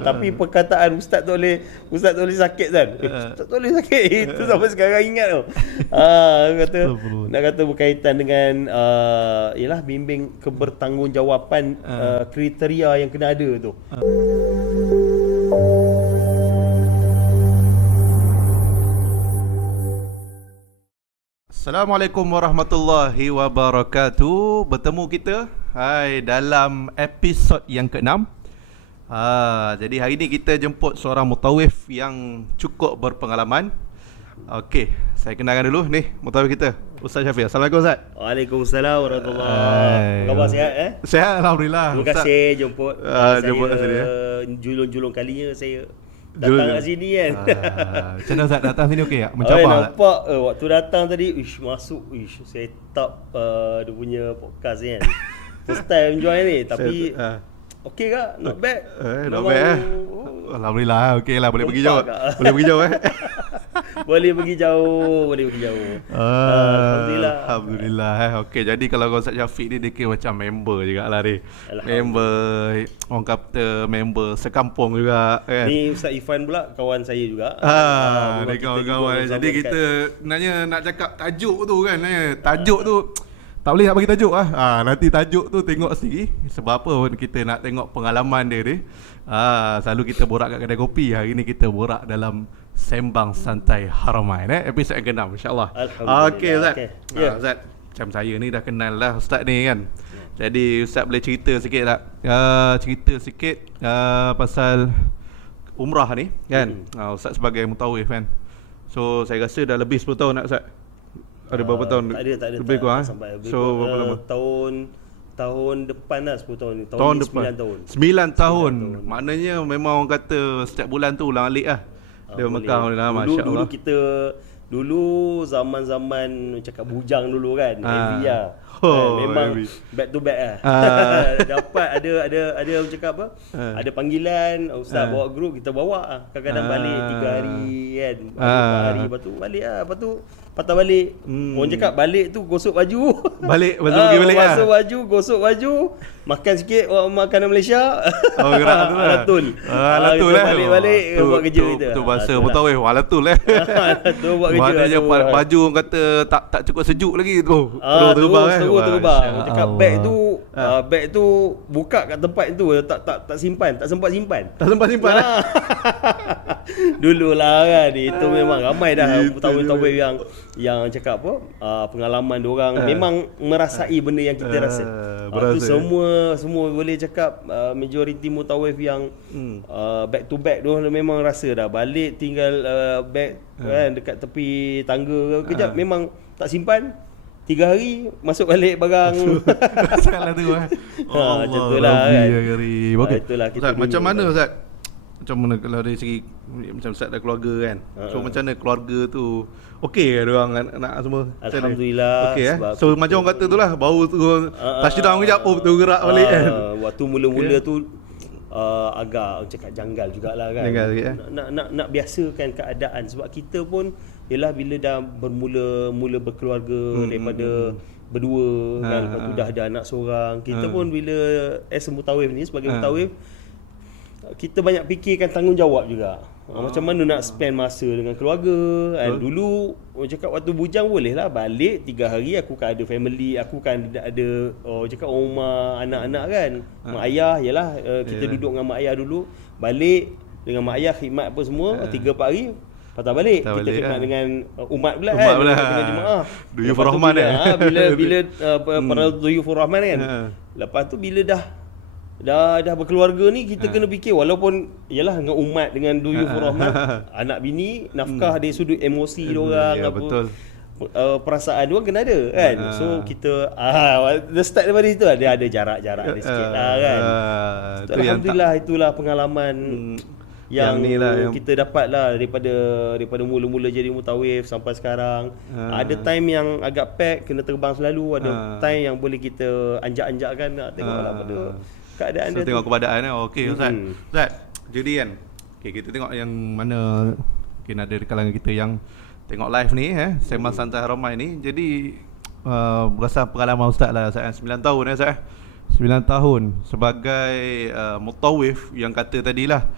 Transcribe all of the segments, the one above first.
Tapi perkataan ustaz tak boleh sakit kan. Ustaz tak boleh sakit. Itu sampai sekarang ingat tu. Kata nak kata berkaitan dengan yalah bimbing kebertanggungjawatan kriteria yang kena ada tu. Assalamualaikum warahmatullahi wabarakatuh. Bertemu kita dalam episod yang ke-6. Jadi hari ni kita jemput seorang mutawif yang cukup berpengalaman. Okey, saya kenalkan dulu ni mutawif kita, Ustaz Syafiq. Assalamualaikum Ustaz. Waalaikumsalam warahmatullahi. Khabar sihat Sihat alhamdulillah. Terima kasih jemput. Jemput saya. Julung-julung kalinya saya datang kat sini kan. Macam mana Ustaz datang sini okey tak? Mencabar nampak waktu datang tadi saya top dia punya podcast kan. First time join ni tapi okey ke? Not bad. Not bad alhamdulillah okey lah, boleh pergi jauh. Boleh pergi jauh Boleh pergi jauh. Alhamdulillah okey, jadi kalau Ustaz Syafiq ni dia kira macam member jugalah ni. Member, orang kata member sekampung juga kan. Ni Ustaz Ifan pula kawan saya juga. Dia kawan-kawan. Jadi kita nak cakap tajuk tu kan. Tajuk tu tak boleh nak bagi tajuk nanti tajuk tu tengok sendiri. Sebab apa kita nak tengok pengalaman dia ni. Selalu kita borak kat kedai kopi. Hari ni kita borak dalam Sembang Santai Haramain episod yang ke-6 insya-Allah. Okey Ustaz. Ustaz, macam saya ni dah kenal lah Ustaz ni kan. Jadi Ustaz boleh cerita sikit tak? Pasal umrah ni kan. Ustaz sebagai mutawif kan. So saya rasa dah lebih 10 tahun nak Ustaz. Ada berapa tahun? Tak ada lebih kurang. So berapa lama? Tahun depan lah 10 tahun ni. Tahun depan 9 tahun. Maknanya memang orang kata setiap bulan tu ulang-alik lah. Dia Mekah lah, masya-Allah. Dulu zaman-zaman cakap bujang dulu kan. Heavy lah. Memang heavy. Back to back lah. Dapat ada orang cakap apa? Ada panggilan, ustaz bawa grup, kita bawa kadang-kadang balik 3 hari kan. 4 hari lepas tu balik lah. Lepas tu patah balik. Orang cakap balik tu gosok baju. Balik pergi balik lah. Gosok baju, makan sikit makanan Malaysia. Gerak tu lah. Alatul. Alatul lah. Balik buat kerja kita. Tu bahasa mutawif, alatul lah. Tu buat kerja. Maknanya baju orang kata tak cukup sejuk lagi tu. Terus terbang Orang cakap beg tu buka kat tempat tu tak simpan, tak sempat simpan. Dululah kan. Itu memang ramai dah mutawif yang cakap apa pengalaman diorang memang merasai benda yang kita rasa. Tu semua boleh cakap majoriti mutawif yang back to back tu memang rasa dah balik tinggal beg kan dekat tepi tangga kejap memang tak simpan. 3 hari masuk balik barang. Salah tu macam itulah kan. Itulah kita macam mana Ustaz? Macam mana kalau dari segi macam Ustaz dah keluarga kan. So macam mana keluarga tu okey ke dia orang anak semua? Alhamdulillah. Okey So macam orang kata tu lah bau tu touchdown kejap tu gerak balik kan. Waktu mula-mula tu agak cakap janggal jugalah kan. Nak biasakan keadaan sebab kita pun ialah bila dah bermula berkeluarga daripada berdua kan, lepas tu dah ada anak seorang, kita pun bila as mutawif ni sebagai mutawif kita banyak fikirkan tanggungjawab juga. Macam mana nak spend masa dengan keluarga kan. Dulu orang cakap waktu bujang boleh lah balik 3 hari aku kan ada family, aku kan ada cakap rumah anak-anak kan. Mak ayah yalah kita duduk dengan mak ayah dulu, balik dengan mak ayah khidmat apa semua 3-4 hari patah balik kita khidmat dengan umat pula kan, dengan jemaah Duyufur Rahman bila para Duyufur Rahman kan. Lepas tu bila dah berkeluarga ni kita kena fikir walaupun yalah dengan umat dengan Duyufur Rahman anak bini nafkah dari sudut emosi diorang apa perasaan diorang kena ada kan. So kita the start daripada situ ada jarak-jarak dia sikit lah kan. Alhamdulillah itulah pengalaman yang kita dapat lah daripada mula-mula jadi mutawif sampai sekarang. Ada time yang agak pack kena terbang selalu, ada time yang boleh kita anjak-anjakkan nak tengoklah pada keadaan dia. Tengok keadaan okey Ustaz. Ustaz, jadi kan kita tengok yang mana mungkin ada di kalangan kita yang tengok live ni Sembang Santai Haramain ni. Jadi berdasarkan pengalaman Ustaz lah Ustaz 9 tahun Ustaz. 9 tahun sebagai mutawif yang kata tadilah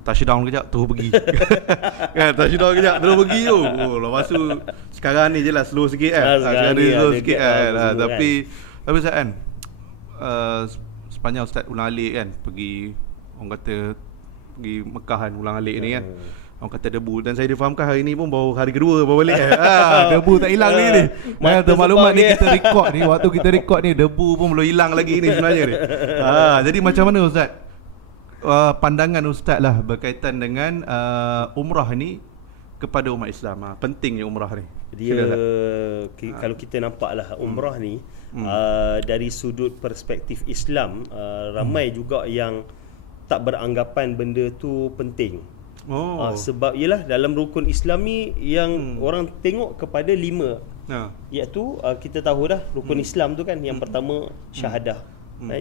touchdown kejap terus pergi. Kan touchdown kejap terus pergi tu. Lepas tu sekarang ni je lah slow sikit kan. Sekarang ni slow sikit kan. Tapi Ustaz kan sepanjang Ustaz ulang-alik kan pergi, orang kata pergi Mekah kan, ulang-alik ni kan, orang kata debu, dan saya difahamkan hari ni pun baru hari kedua baru balik debu tak hilang ni. Untuk maklumat ni kita record ni, waktu kita record ni debu pun belum hilang lagi ni sebenarnya ni. Jadi macam mana Ustaz pandangan Ustaz lah berkaitan dengan umrah ni kepada umat Islam? Pentingnya umrah ni. Dia kalau kita nampaklah umrah ni dari sudut perspektif Islam, ramai juga yang tak beranggapan benda tu penting. Sebab ialah dalam rukun Islam ni yang orang tengok kepada 5, iaitu kita tahu dah rukun Islam tu kan, yang pertama syahadah,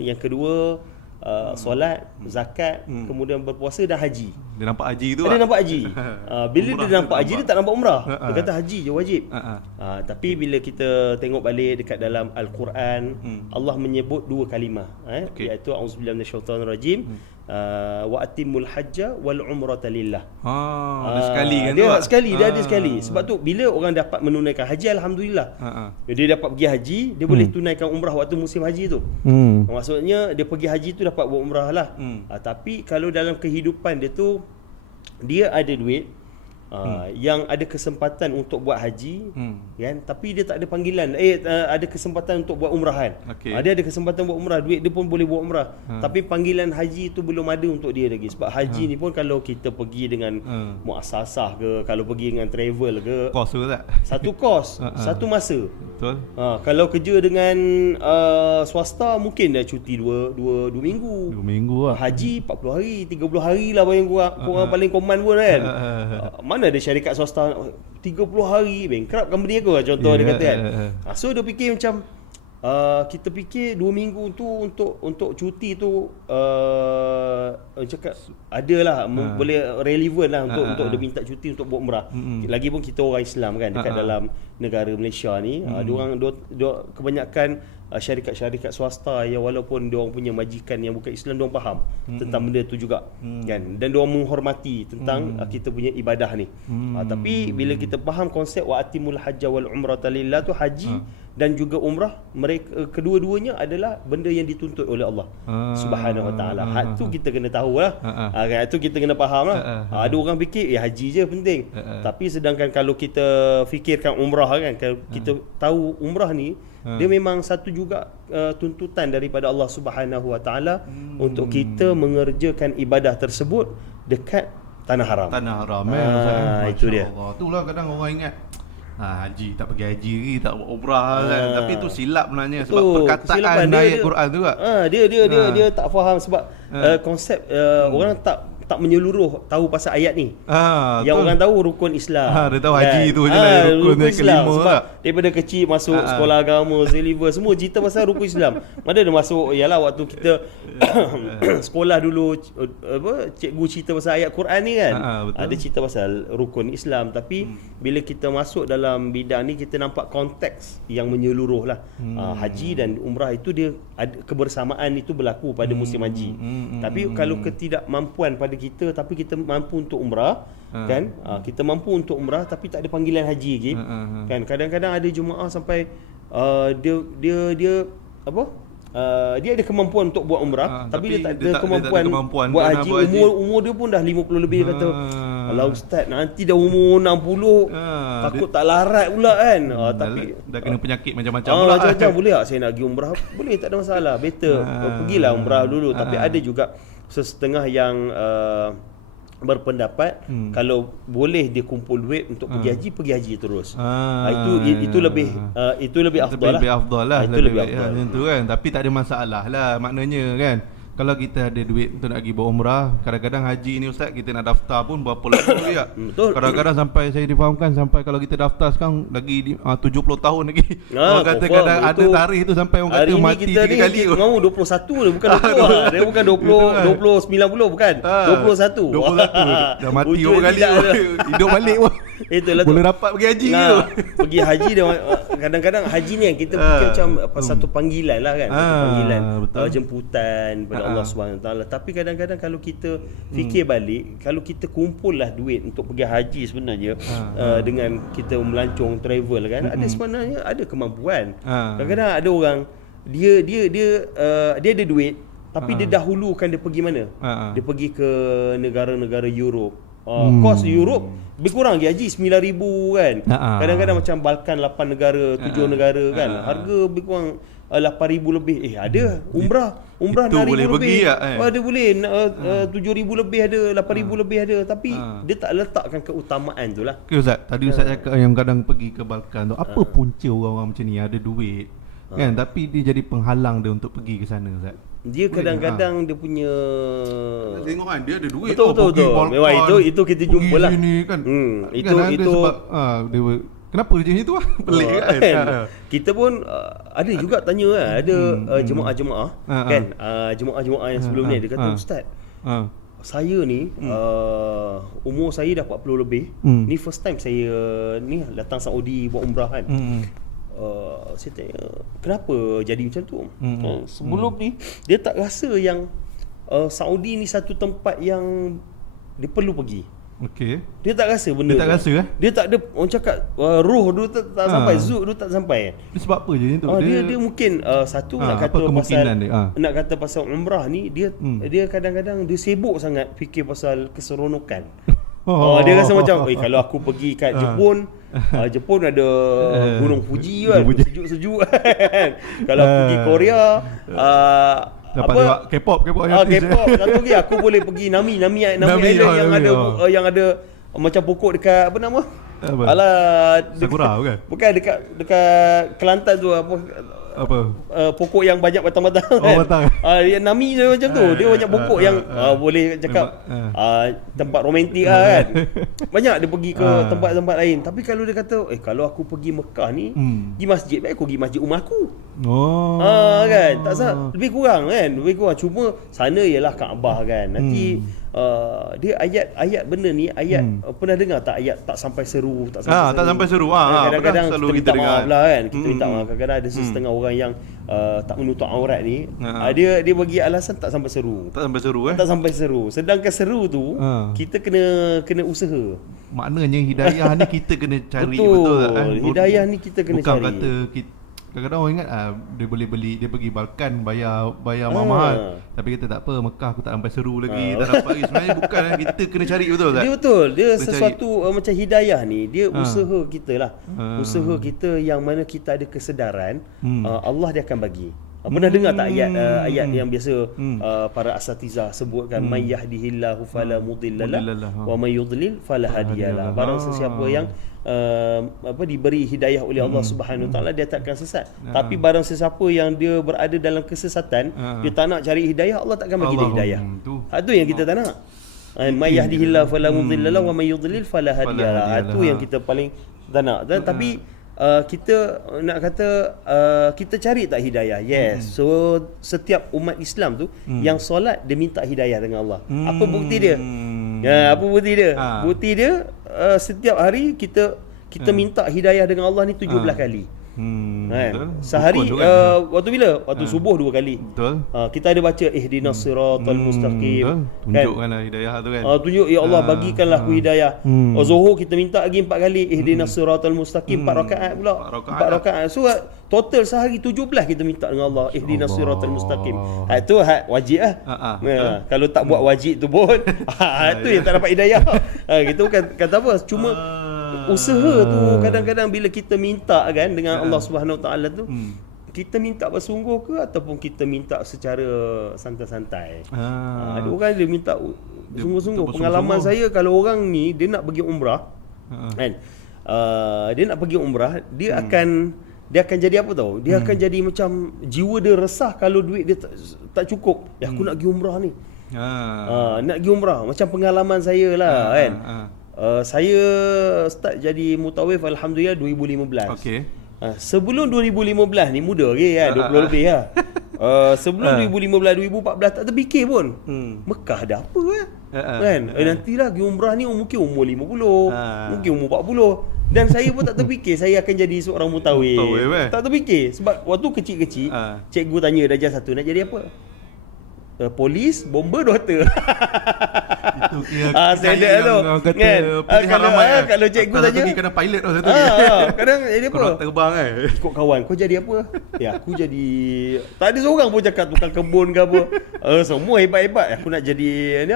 yang kedua solat, zakat, kemudian berpuasa dan haji. Dia nampak haji tu. Dia nampak haji. Bila dia nampak haji, dia tak nampak umrah. Dia kata haji je wajib. Tapi bila kita tengok balik dekat dalam Al-Quran, Allah menyebut 2 kalimah, iaitu auzubillahi minasyaitonirrajim, wa atimul hajja wal umrata lillah. Ada sekali kan dia tu. Dia ada sekali. Sebab tu bila orang dapat menunaikan haji, alhamdulillah. Dia dapat pergi haji, dia boleh tunaikan umrah waktu musim haji tu. Maksudnya dia pergi haji tu dapat buat umrah lah. Tapi kalau dalam kehidupan dia tu, dia ada duit, yang ada kesempatan untuk buat haji, kan, tapi dia tak ada panggilan, ada kesempatan untuk buat umrahan. Dia ada kesempatan buat umrah, duit dia pun boleh buat umrah, tapi panggilan haji tu belum ada untuk dia lagi. Sebab haji ni pun kalau kita pergi dengan muasasah ke, kalau pergi dengan travel ke, kos tu tak? Satu kos, satu masa. Betul. Kalau kerja dengan swasta mungkin dah cuti 2 minggu. 2 minggu lah. Haji 40 hari, 30 hari lah paling kurang paling common pun kan. Mana ada syarikat swasta 30 hari, bankrupt company aku lah contoh, dia kata kan. So dia fikir macam kita fikir 2 minggu tu untuk cuti tu cakap adalah boleh relevan lah untuk dia minta cuti untuk buat umrah. Lagipun kita orang Islam kan, dekat dalam negara Malaysia ni, diorang kebanyakan syarikat-syarikat swasta yang walaupun diorang punya majikan yang bukan Islam, diorang faham tentang benda tu juga kan, dan diorang menghormati tentang kita punya ibadah ni. Tapi bila kita faham konsep wa atimul hajja wal umrata lillah tu, haji dan juga umrah, mereka kedua-duanya adalah benda yang dituntut oleh Allah Subhanahu Wa Taala. Hak tu kita kena tahu lah. Hak tu kita kena faham lah. Ada orang fikir haji je penting, tapi sedangkan kalau kita fikirkan umrah kan, kalau kita tahu umrah ni dia memang satu juga tuntutan daripada Allah Subhanahu Wa Taala untuk kita mengerjakan ibadah tersebut dekat tanah haram. Tanah haram itu dia. Itulah kadang orang ingat haji tak pergi haji lagi, tak buat umrah kan. Tapi tu silap sebenarnya, sebab perkataan ayat Quran tu juga. Dia tak faham sebab konsep orang tak menyeluruh tahu pasal ayat ni. Yang orang tahu rukun Islam. Dia tahu haji tu je lah rukun Islam. kelima sebab daripada kecil masuk sekolah agama, silibus semua cerita pasal rukun Islam. Mana ada masuk, yalah waktu kita sekolah dulu cikgu cerita pasal ayat Quran ni kan. Ada cerita pasal rukun Islam, tapi bila kita masuk dalam bidang ni, kita nampak konteks yang menyeluruh lah. Haji dan umrah itu dia kebersamaan itu berlaku pada musim haji. Tapi kalau ketidakmampuan pada kita, tapi kita mampu untuk umrah kan, kita mampu untuk umrah tapi tak ada panggilan haji lagi kan. Kadang-kadang ada jemaah sampai dia ada kemampuan untuk buat umrah, tapi dia tak ada kemampuan buat haji. Umur dia pun dah 50 lebih. Dia kata, "Alah ustaz, nanti dah umur 60 takut tak larat pula kan." Tapi dah kena penyakit macam-macam pula. Macam-macam boleh tak saya nak pergi umrah? Boleh, tak ada masalah. Better pergilah umrah dulu. Tapi ada juga sesetengah yang berpendapat kalau boleh dia kumpul duit untuk pergi haji terus. Itu lebih afdal lah. Lebih afdal lah. Itu lebih afdal. Itu kan. Tapi tak ada masalah lah maknanya kan. Kalau kita ada duit untuk nak pergi buat umrah, kadang-kadang haji ni ustaz, kita nak daftar pun berapa lama juga. Betul. Kadang-kadang sampai saya difahamkan, sampai kalau kita daftar sekarang lagi 70 tahun lagi. Orang kata kadang ada tarikh tu sampai orang kata mati 3 kali. Kita mau 21 dia, bukan 20. Dia bukan 20 90 bukan. 21. 21 dah mati berapa kali. Hidup balik pun. Itulah boleh dapat pergi haji ke? Pergi haji dan kadang-kadang haji ni kita fikir macam satu panggilan lah kan, satu panggilan jemputan kepada Allah SWT. Tapi kadang-kadang kalau kita fikir balik, kalau kita kumpul lah duit untuk pergi haji sebenarnya, dengan kita melancong travel kan, ada sebenarnya ada kemampuan. Kadang-kadang ada orang dia ada duit tapi dia dahulukan dia pergi mana? Dia pergi ke negara-negara Europe. Kos Europe lebih kurang lagi haji 9,000 kan. Kadang-kadang macam Balkan 8 negara, 7 negara kan. Harga lebih kurang 8,000 lebih. Ada umrah itu 6,000 boleh lebih. pergi Ada boleh 7,000 lebih ada, 8,000 lebih ada. Tapi dia tak letakkan keutamaan tu lah. Okay, Ustaz, tadi Ustaz cakap yang kadang pergi ke Balkan tu, apa punca orang-orang macam ni ada duit kan, tapi dia jadi penghalang dia untuk pergi ke sana, Ustaz? Dia kadang-kadang dia punya tengok kan dia ada duit betul. Memang itu kita jumpa lah kan. Itu sebab dia kenapa dia macam itu lah. Pelik kan. Kita pun ada juga tanya kan, ada jemaah-jemaah kan, jemaah-jemaah yang sebelum ni dia kata, Ustaz, saya ni umur saya dah 40 lebih. Ni first time saya ni datang Saudi buat umrah kan. Saya tanya, kenapa jadi macam tu? Sebelum ni dia tak rasa yang Saudi ni satu tempat yang dia perlu pergi. Okey. Dia tak rasa benda dia tak tu. Rasa Dia tak ada, orang cakap roh dia tak sampai, zuh dia tak sampai. Dia sebab apa je tu? Dia mungkin satu nak kata pasal nak kata pasal umrah ni dia kadang-kadang dia sibuk sangat fikir pasal keseronokan. Dia rasa macam kalau aku pergi kat Jepun, Jepun ada Gunung Fuji kan, sejuk-sejuk kan. Kalau aku pergi Korea dapat K-pop K-pop satu lagi aku boleh pergi Nami Island yang ada macam pokok dekat apa nama? Sakura bukan dekat Kelantan tu apa pokok yang banyak batang-batang kan. Nami dia macam tu. Dia banyak pokok yang boleh cakap tempat romantik kan. Banyak dia pergi ke tempat-tempat lain. Tapi kalau dia kata kalau aku pergi Mekah ni, pergi masjid, baik aku pergi masjid rumah aku. Kan tak salah, lebih kurang. Cuma sana ialah Kaabah kan. Nanti dia ayat benda ni pernah dengar tak ayat tak sampai seru, tak sampai seru. Kadang-kadang kita minta maaf lah kan. Kita minta maaf. Kadang-kadang ada setengah orang yang tak menutup aurat ni, dia bagi alasan tak sampai seru. Tak sampai seru. Sedangkan seru tu kita kena usaha. Maknanya hidayah ni kita kena cari betul kan. Hidayah ni kita kena bukan cari. Bukan kata kita, kadang-kadang orang ingat dia boleh beli, dia pergi Balkan bayar mahal. Tapi kita tak apa, Mekah aku tak sampai seru lagi, tak dapat lagi. Sebenarnya bukan, kita kena cari betul tak? Dia sesuatu macam hidayah ni, dia usaha kita lah. Usaha kita yang mana kita ada kesedaran, Allah dia akan bagi. Pernah dengar tak ayat yang biasa para asatizah sebutkan, may yahdihillahu fala mudhillalah wa may yudlil fala hadiyalah. Barang sesiapa yang diberi hidayah oleh Allah Subhanahu Wa Taala, dia tak akan sesat. Tapi barang sesiapa yang dia berada dalam kesesatan, dia tak nak cari hidayah, Allah tak akan bagi dia hidayah. Itu yang kita tak nak. May yahdihillahu fala mudhillalah wa may yudlil fala hadiyalah. Itu yang kita paling tak nak. Tapi kita nak kata kita cari tak hidayah? Yes. So setiap umat Islam tu yang solat dia minta hidayah dengan Allah. Apa bukti dia? Apa bukti dia? Bukti dia setiap hari kita minta hidayah dengan Allah ni 17 kali. Sehari waktu bila? Waktu subuh 2 kali. Betul. Kita ada baca ihdinas siratal mustaqim. Tunjukkanlah hidayah tu kan. Tunjuk ya Allah, bagikanlah aku hidayah. Zuhur kita minta lagi 4 kali ihdinas siratal mustaqim, 4 rakaat pula. 4 rakaat. So total sehari 17 kita minta dengan Allah ihdinas siratal mustaqim. Itu wajib lah. Kalau tak buat wajib tu pun itu yang tak dapat hidayah. Kita bukan kata apa, cuma usaha tu kadang-kadang bila kita minta kan dengan Allah Subhanahu Wa Taala tu, kita minta bersungguh ke ataupun kita minta secara santai-santai. Ada orang dia minta sungguh-sungguh. Pengalaman saya, kalau orang ni dia nak pergi umrah kan, dia nak pergi umrah, dia akan jadi apa tahu? Dia akan jadi macam jiwa dia resah kalau duit dia tak cukup. Aku nak pergi umrah ni. Nak pergi umrah. Macam pengalaman saya lah kan. Saya start jadi mutawif alhamdulillah 2015. Okey. Sebelum 2015 ni muda ke kan, 20 lebih lah. Sebelum 2015 2014 tak terfikir pun. Mekah ada apa kan? Nantilah pergi umrah ni mungkin umur 50, mungkin umur 40. Dan saya pun tak terfikir saya akan jadi seorang mutawif. Tak terfikir sebab waktu kecil-kecil cikgu tanya darjah 1 nak jadi apa? Polis, bomber, doktor. Itu kira standard tu kan. Kalau cikgu tanya kena pilot tu satu. Kadang jadi apa? Kau terbang kan. Ikut kawan, kau jadi apa? Ya aku jadi, tak ada seorang pun cakap tukang kebun ke apa. Semua hebat-hebat. Aku nak jadi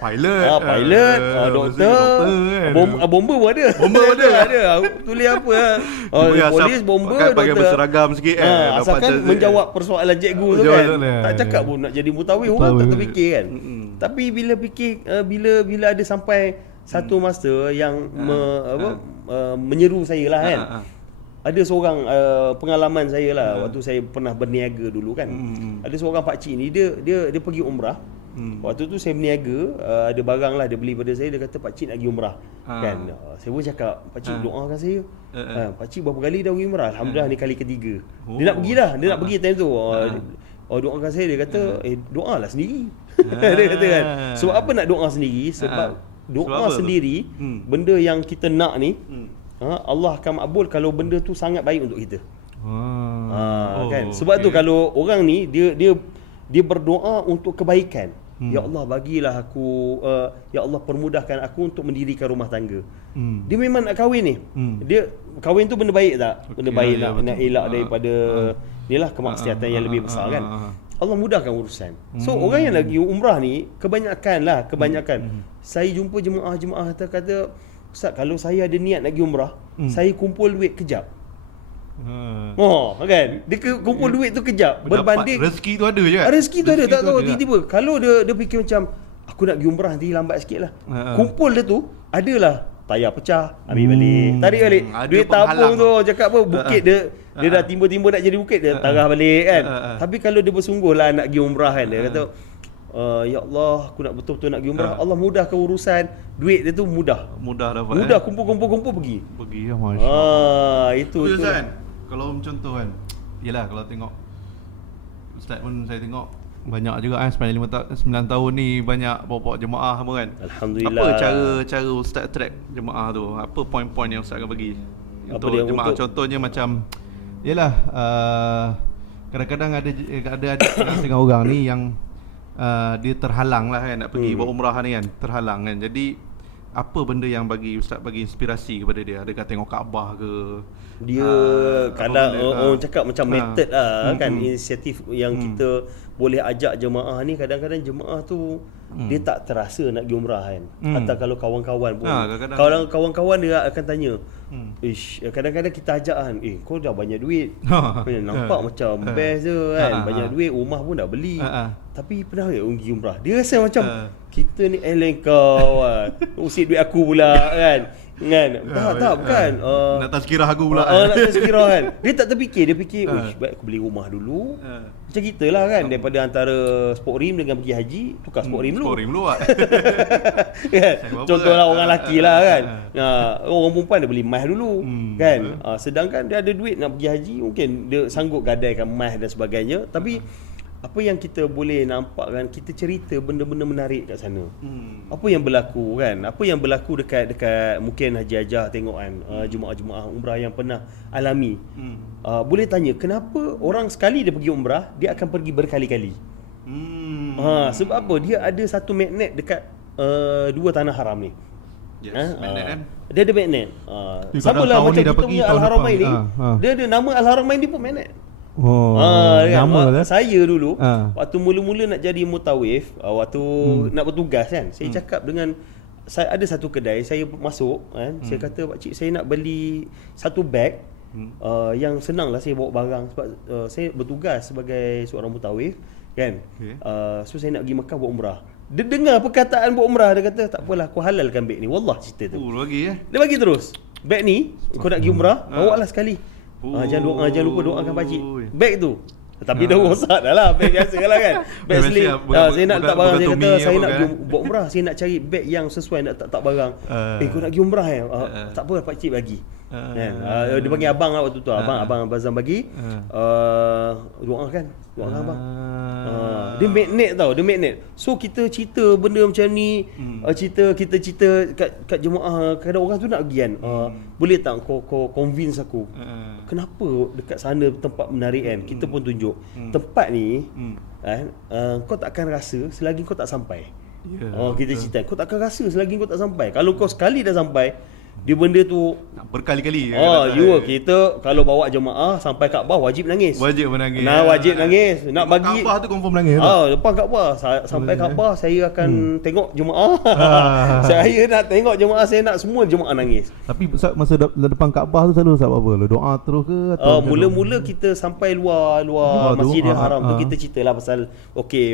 pilot. Pilot, doktor, bomber pun ada. Ada. Aku tulis apa? Polis, bomber, doktor. Pakai berseragam sikit asalkan menjawab persoalan cikgu tu kan. Tak cakap pun nak jadi mutawif, orang tak terfikir kan. Tapi bila fikir bila ada sampai satu masa yang menyeru saya lah kan. Ada seorang pengalaman saya lah waktu saya pernah berniaga dulu kan. Ada seorang pakcik ni dia pergi umrah. Waktu tu saya berniaga, ada barang lah dia beli pada saya, dia kata pakcik nak pergi umrah. Kan. Saya pun cakap, pakcik doakan saya. Pakcik berapa kali dah pergi umrah? Alhamdulillah ni kali ketiga. Dia nak pergi lah, dia nak pergi time tu. Doakan saya, dia kata doalah sendiri. Dia kata kan. Sebab apa nak doa sendiri? Sebab doa sendiri benda yang kita nak ni Allah akan makbul kalau benda tu sangat baik untuk kita. Kan. Sebab tu kalau orang ni dia berdoa untuk kebaikan. Ya Allah bagilah aku, ya Allah permudahkan aku untuk mendirikan rumah tangga. Dia memang nak kahwin ni. Dia kahwin tu benda baik tak? Benda baik nak elak daripada inilah kemaksiatan yang lebih besar kan. Allah mudahkan urusan. So orang yang lagi umrah ni kebanyakan saya jumpa jemaah-jemaah kata, Ustaz kalau saya ada niat nak pergi umrah, saya kumpul duit kejap. Kan? Dia kumpul duit tu kejap berbanding rezeki tu ada je kan? Rezeki tu ada, tak tahu tiba-tiba. Kalau dia fikir macam aku nak pergi umrah nanti lambat sikit lah. Kumpul dia tu adalah tayar pecah, ambil balik, tarik balik. Duit tabung tu cakap apa, bukit dia dah timba-timba nak jadi bukit, dia tarah balik kan. Tapi kalau dia bersungguh lah nak pergi umrah kan, dia kata ya Allah aku nak betul-betul nak pergi umrah, Allah mudahkan urusan, duit dia tu mudah dapat. Mudah kumpul pergi ya, masya-Allah. Itu kan. Kalau contoh kan, yalah kalau tengok Ustaz pun saya tengok banyak juga kan sepanjang 9 tahun ni banyak bawa jemaah semua kan. Alhamdulillah. Apa cara Ustaz track jemaah tu? Apa poin-poin yang Ustaz akan bagi untuk jemaah? Contohnya macam yalah kadang-kadang ada setengah orang ni yang dia terhalang lah kan nak pergi buat umrah ni kan, terhalang kan. Jadi apa benda yang bagi Ustaz bagi inspirasi kepada dia? Adakah tengok Kaabah ke? Dia kadang orang cakap macam method lah kan, inisiatif yang kita boleh ajak jemaah ni. Kadang-kadang jemaah tu dia tak terasa nak pergi umrah kan. Atau kalau kawan-kawan pun, kalau kawan-kawan dia akan tanya, kadang-kadang kita ajak kan, kau dah banyak duit, nampak macam best je kan, banyak duit, rumah pun dah beli, tapi pernah ke pergi umrah? Dia rasa macam kita ni kau usik duit aku pula kan. Tak bukan. Nak tazkirah aku pula. Nak tazkirah kan. Dia tak terfikir, dia fikir, baik aku beli rumah dulu. Macam kita lah kan, daripada antara sport rim dengan pergi haji, tukar sport rim dulu. Sport rim dulu kan. Contohlah orang lelaki lah kan. Orang perempuan dia beli emas dulu kan. Sedangkan dia ada duit nak pergi haji, mungkin dia sanggup gadaikan emas dan sebagainya. Tapi apa yang kita boleh nampak kan, kita cerita benda-benda menarik kat sana. Apa yang berlaku kan, apa yang berlaku dekat mungkin Haji Hajah tengok kan, jemaah-jemaah umrah yang pernah alami. Boleh tanya kenapa orang sekali dia pergi umrah, dia akan pergi berkali-kali. Sebab apa? Dia ada satu magnet dekat dua tanah haram ni. Magnet kan? Dia ada magnet. Sama lah macam kita punya Al-Haramain ni, dia ada nama Al-Haramain, dia pun magnet. Saya dulu waktu mula-mula nak jadi mutawif, waktu nak bertugas kan, saya cakap dengan saya ada satu kedai, saya masuk kan, saya kata pakcik saya nak beli satu beg yang senang lah saya bawa barang sebab saya bertugas sebagai seorang mutawif kan. So saya nak pergi Mekah buat umrah. Dia dengar perkataan buat umrah, dia kata tak apalah aku halalkan beg ni. Wallah cerita tu. Dia bagi terus. Beg ni kau nak pergi umrah, bawa lah sekali. Jangan lupa doakan pakcik. Beg tu. Tapi dah rosak dah lah. Beg biasa lah kan. Beg slim. Saya nak letak barang. Saya kata saya nak pergi buat umrah, saya nak cari beg yang sesuai nak letak barang. Kau nak pergi umrah tak apa pakcik bagi. Kan? Dia panggil abang lah waktu tu. Abang Bazam bagi doa kan. Doa lah abang. Dia magnet tau, dia magnet. So kita cerita benda macam ni, kita cerita kat jemaah, kadang orang tu nak pergi kan. Boleh tak kau convince aku? Kenapa dekat sana tempat menarik kan? Kita pun tunjuk. Tempat ni kau tak akan rasa selagi kau tak sampai. Kita cerita, kau tak akan rasa selagi kau tak sampai. Kalau kau sekali dah sampai, dia benda tu berkali-kali. Kita kalau bawa jemaah sampai Kaabah wajib nangis. Wajib menangis. Wajib nangis. Nak bagi Kaabah tu confirm nangis. Depan Kaabah sampai Kaabah saya akan tengok jemaah. Saya nak tengok jemaah, saya nak semua jemaah nangis. Tapi masa depan Kaabah tu selalu apa? Doa terus ke atau mula-mula kita sampai luar Masjidil Haram tu kita ceritalah pasal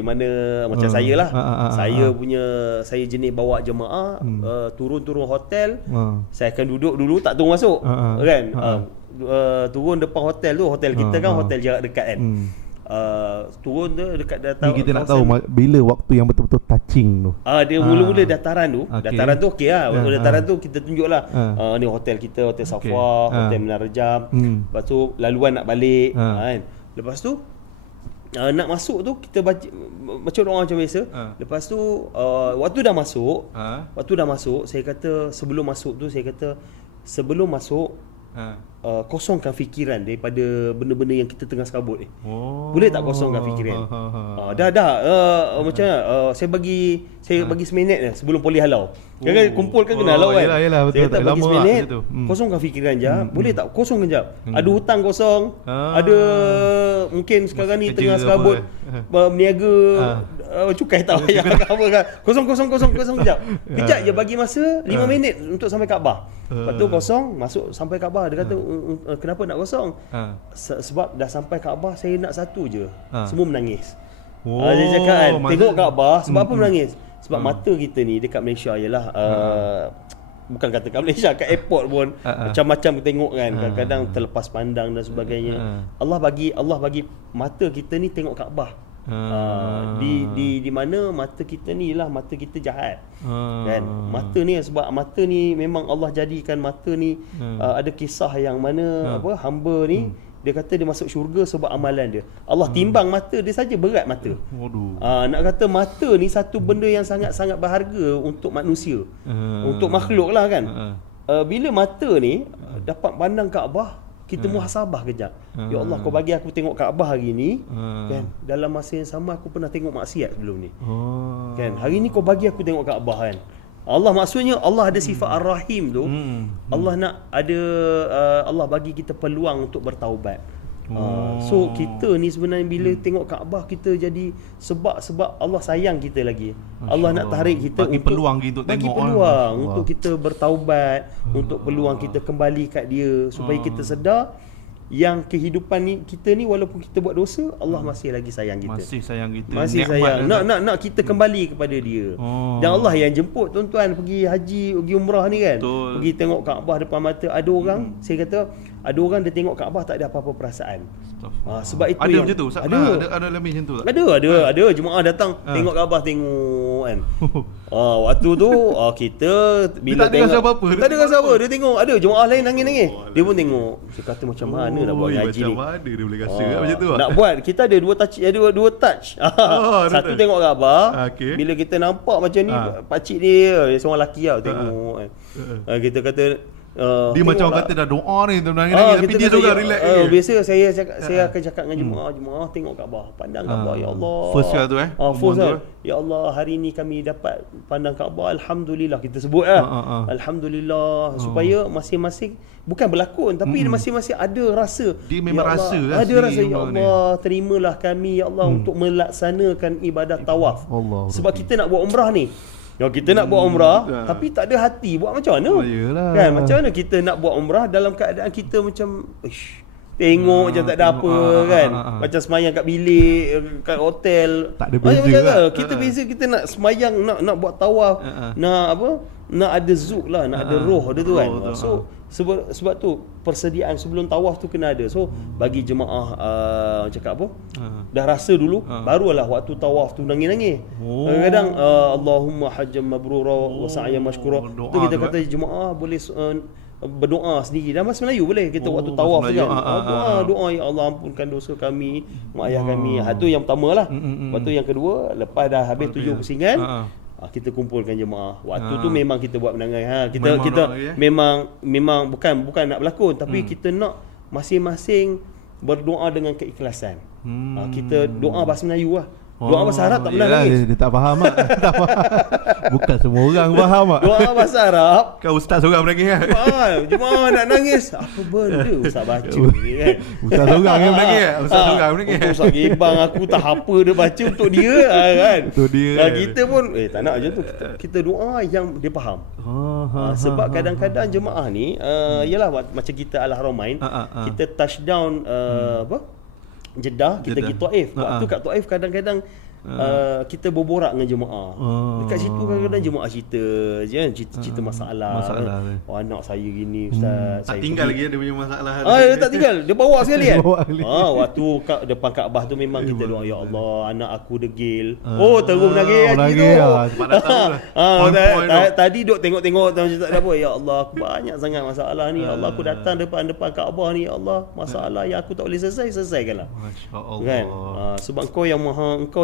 mana macam saya lah. Saya jenis bawa jemaah turun hotel. Saya akan duduk dulu, tak turun masuk kan. Turun depan hotel tu, hotel kita kan hotel jarak dekat kan. Turun tu dekat dataran. Kita nak tahu bila waktu yang betul-betul touching tu. Dia mula-mula dataran tu. Dataran tu okey lah. Dataran tu kita tunjuklah. Ni hotel kita, Hotel Safwa, Hotel Menara Jam. Lepas tu laluan nak balik kan. Lepas tu nak masuk tu kita baca doa macam biasa. Lepas tu waktu dah masuk, saya kata sebelum masuk kosongkan fikiran daripada benda-benda yang kita tengah serabut ni. Boleh tak kosongkan fikiran? Macam saya bagi seminit je sebelum poli halau. Kan kumpul kan kena halau kan. Yalah, betul. Saya tak bagi seminit, kosongkan fikiran je. Boleh tak kosong kejap? Ada hutang kosong, ada mungkin sekarang ni tengah serabut berniaga cukai tak payah apa kan. Kosong kejap. Kejap je, bagi masa 5 minit untuk sampai Kaabah. Lepas tu kosong, masuk sampai Kaabah. Dia kata kenapa nak kosong? Sebab dah sampai Kaabah, saya nak satu je. Semua menangis. Dia cakap kan, tengok Kaabah, sebab apa menangis? Sebab mata kita ni dekat Malaysia ialah bukan kata kat Malaysia, kat airport pun macam-macam tengok kan. Kadang-kadang terlepas pandang dan sebagainya. Allah bagi mata kita ni tengok Kaabah. Di mana mata kita ni lah, mata kita jahat kan. Mata ni sebab mata ni memang Allah jadikan mata ni ada kisah yang mana hamba ni dia kata dia masuk syurga sebab amalan dia. Allah timbang mata dia saja, berat mata. Nak kata mata ni satu benda yang sangat-sangat berharga untuk manusia, untuk makhluk lah kan. Bila mata ni dapat pandang Kaabah, kita muhasabah kejap. Ya Allah, kau bagi aku tengok Kaabah hari ni kan. Dalam masa yang sama aku pernah tengok maksiat sebelum ni. Kan, hari ni kau bagi aku tengok Kaabah kan. Allah maksudnya Allah ada sifat Ar-Rahim tu. Allah nak ada Allah bagi kita peluang untuk bertaubat. So kita ni sebenarnya bila tengok Kaabah kita jadi sebab Allah sayang kita lagi. Allah nak tarik kita bagi peluang kita untuk tengok, untuk kita bertaubat, untuk peluang kita kembali kat dia supaya kita sedar yang kehidupan ni kita ni walaupun kita buat dosa, Allah masih lagi sayang kita. Masih sayang kita. Masih sayang. Nak kita kembali kepada dia. Dan Allah yang jemput tuan-tuan pergi haji, pergi umrah ni kan. Pergi tengok Kaabah depan mata. Ada orang, saya kata ada orang dia tengok Kaabah tak ada apa-apa perasaan. Sebab itu ada yang macam tu. Ada lebih macam tu tak? Ada jemaah datang tengok Kaabah, tengok kan. Waktu tu kita bila dia tak ada rasa apa-apa. Tak ada rasa apa. Dia tengok ada jemaah lain nangis-nangis. Dia pun tengok. Saya kata macam mana nak buat haji ni. Macam mana dia boleh rasa macam tu? Nak buat kita ada dua touch. Satu tengok Kaabah. Bila kita nampak macam ni pakcik dia seorang lelaki tau tengok. Kita kata dia macam kata dah doa ni nangis tapi dia juga relax. Biasa saya akan cakap dengan jemaah tengok Kaabah, pandang Kaabah. Ya Allah, first kali tu first kan. Ya Allah, hari ni kami dapat pandang Kaabah, alhamdulillah. Kita sebut alhamdulillah, supaya masing-masing bukan berlakon tapi masing-masing ada rasa. Dia memang ya Allah, rasa ada rasa. Ya Allah, terimalah kami ya Allah untuk melaksanakan ibadat tawaf. Sebab kita nak buat umrah ni. Kita nak buat umrah tapi tak ada hati, buat macam mana? Kan, macam mana kita nak buat umrah dalam keadaan kita macam tengok macam tak ada apa kan. Macam semayang kat bilik, kat hotel. Tak ada beza lah. Kita beza, kita nak semayang, nak buat tawaf, nak apa? nak ada zuk lah, nak ada roh dia tu kan. So sebab tu persediaan sebelum tawaf tu kena ada. So bagi jemaah cakap apa? Dah rasa dulu, barulah waktu tawaf tu nangis-nangis. Kadang-kadang Allahumma hajjam mabrura wa sa'yan mashkura. Tu kita kata jemaah boleh berdoa sendiri dalam bahasa Melayu boleh kita waktu tawaf tu kan. Doa ya Allah ampunkan dosa kami, mak ayah kami. Tu yang pertamalah. Lepas tu yang kedua, lepas dah habis 7 pusingan, kita kumpulkan jemaah. Waktu tu memang kita buat menangan. Kita memang bukan nak berlakon, tapi kita nak masing-masing berdoa dengan keikhlasan. Kita doa bahasa Melayu lah. Doa bahasa Arab tak pernah nangis. Dia tak faham tak? Dia tak faham. Bukan semua orang faham tak? Doa bahasa Arab. Kau ustaz seorang menangis kan? Jemaah nak nangis. Apa benda ustaz baca ni kan? Ustaz seorang yang menangis. Ustaz seorang menangis. Ustaz Gebang aku tak apa dia baca untuk dia kan. Untuk dia. Kita pun tak nak macam tu. Kita doa yang dia faham. Sebab kadang-kadang jemaah ni yalah macam kita Al-Haramain, kita touchdown Jeddah, kita pergi Taif. Waktu kat Taif kadang-kadang kita berborak dengan jemaah. Dekat situ kadang-kadang jemaah cerita kan, cerita masalah kan. Anak saya gini ustaz. Tak tinggal lagi dia punya masalah. Dia tak tinggal, dia bawa sekali kan. Waktu depan Kaabah tu memang kita doa ya Allah anak aku degil. Terus menangis gitu. Tadi duk tengok-tengok macam tak ada apa. Ya Allah aku banyak sangat masalah ni. Ya Allah aku datang depan Kaabah ni ya Allah, masalah yang aku tak boleh selesaikanlah. Masya-Allah. Kan? Sebab engkau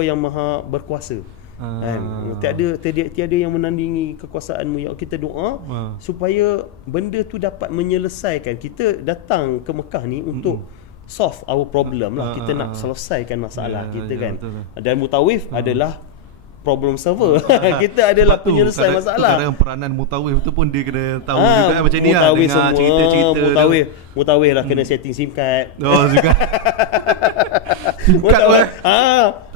yang maha berkuasa. Kan? Tiada yang menandingi kekuasaanmu. Ya kita doa supaya benda tu dapat menyelesaikan. Kita datang ke Mekah ni untuk solve our problem lah. Kita nak selesaikan masalah kita kan. Dan mutawif adalah problem solver. Kita adalah penyelesai masalah. Kadang peranan mutawif tu pun dia kena tahu juga macam ni lah, dengar cerita-cerita. Mutawif lah kena setting SIM card. Juga. SIM card